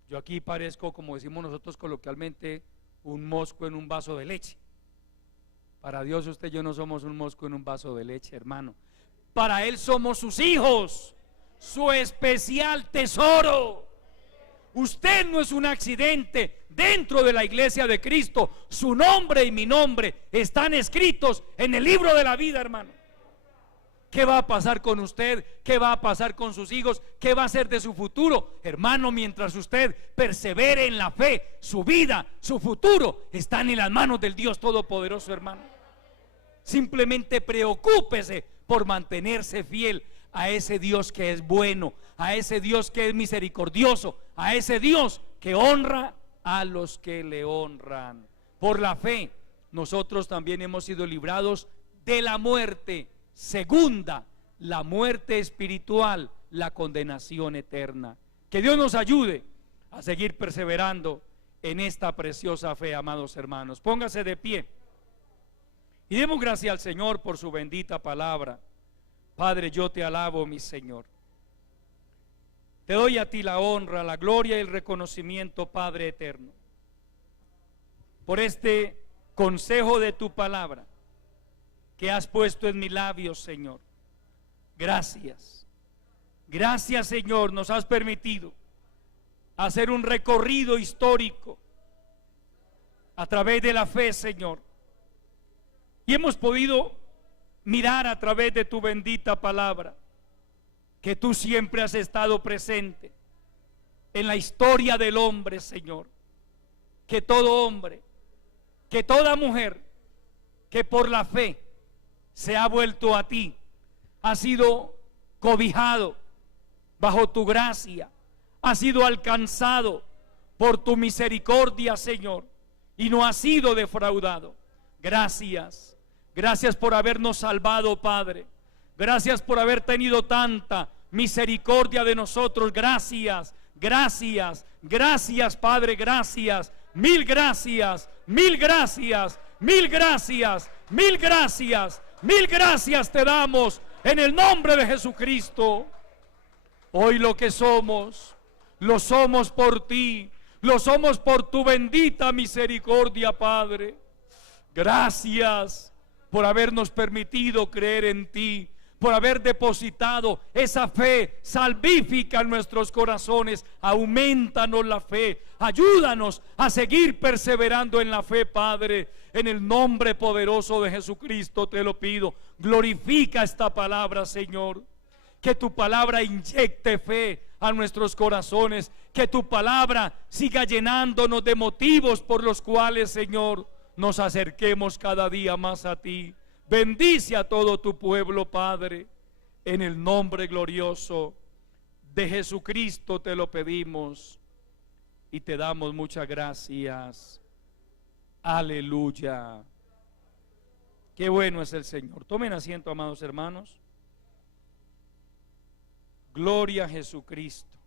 Yo aquí parezco, como decimos nosotros coloquialmente, un mosco en un vaso de leche. Para Dios usted y yo no somos un mosco en un vaso de leche, hermano. Para Él somos sus hijos, su especial tesoro. Usted no es un accidente dentro de la iglesia de Cristo. Su nombre y mi nombre están escritos en el libro de la vida, hermano. ¿Qué va a pasar con usted? ¿Qué va a pasar con sus hijos? ¿Qué va a ser de su futuro? Hermano, mientras usted persevere en la fe, su vida, su futuro están en las manos del Dios Todopoderoso, hermano. Simplemente preocúpese por mantenerse fiel a ese Dios que es bueno, a ese Dios que es misericordioso, a ese Dios que honra a los que le honran. Por la fe, nosotros también hemos sido librados de la muerte segunda, la muerte espiritual, la condenación eterna. Que Dios nos ayude a seguir perseverando en esta preciosa fe, amados hermanos. Póngase de pie y demos gracias al Señor por su bendita palabra. Padre, yo te alabo, mi Señor. Te doy a ti la honra, la gloria y el reconocimiento, Padre eterno, por este consejo de tu palabra que has puesto en mis labios, Señor. Gracias. Gracias, Señor, nos has permitido hacer un recorrido histórico a través de la fe, Señor. Y hemos podido mirar a través de tu bendita palabra que tú siempre has estado presente en la historia del hombre, Señor. Que todo hombre, que toda mujer que por la fe se ha vuelto a ti, ha sido cobijado bajo tu gracia, ha sido alcanzado por tu misericordia, Señor, y no ha sido defraudado. Gracias, gracias por habernos salvado, Padre. Gracias por haber tenido tanta misericordia de nosotros. Gracias, gracias, gracias, Padre, gracias. Mil gracias, mil gracias, mil gracias, mil gracias, mil gracias te damos en el nombre de Jesucristo. Hoy lo que somos, lo somos por ti, lo somos por tu bendita misericordia, Padre. Gracias por habernos permitido creer en ti, por haber depositado esa fe salvífica en nuestros corazones. Aumentanos la fe, ayúdanos a seguir perseverando en la fe, Padre. En el nombre poderoso de Jesucristo te lo pido. Glorifica esta palabra, Señor. Que tu palabra inyecte fe a nuestros corazones. Que tu palabra siga llenándonos de motivos por los cuales, Señor, nos acerquemos cada día más a ti. Bendice a todo tu pueblo, Padre. En el nombre glorioso de Jesucristo te lo pedimos y te damos muchas gracias. Aleluya. Qué bueno es el Señor. Tomen asiento, amados hermanos. Gloria a Jesucristo.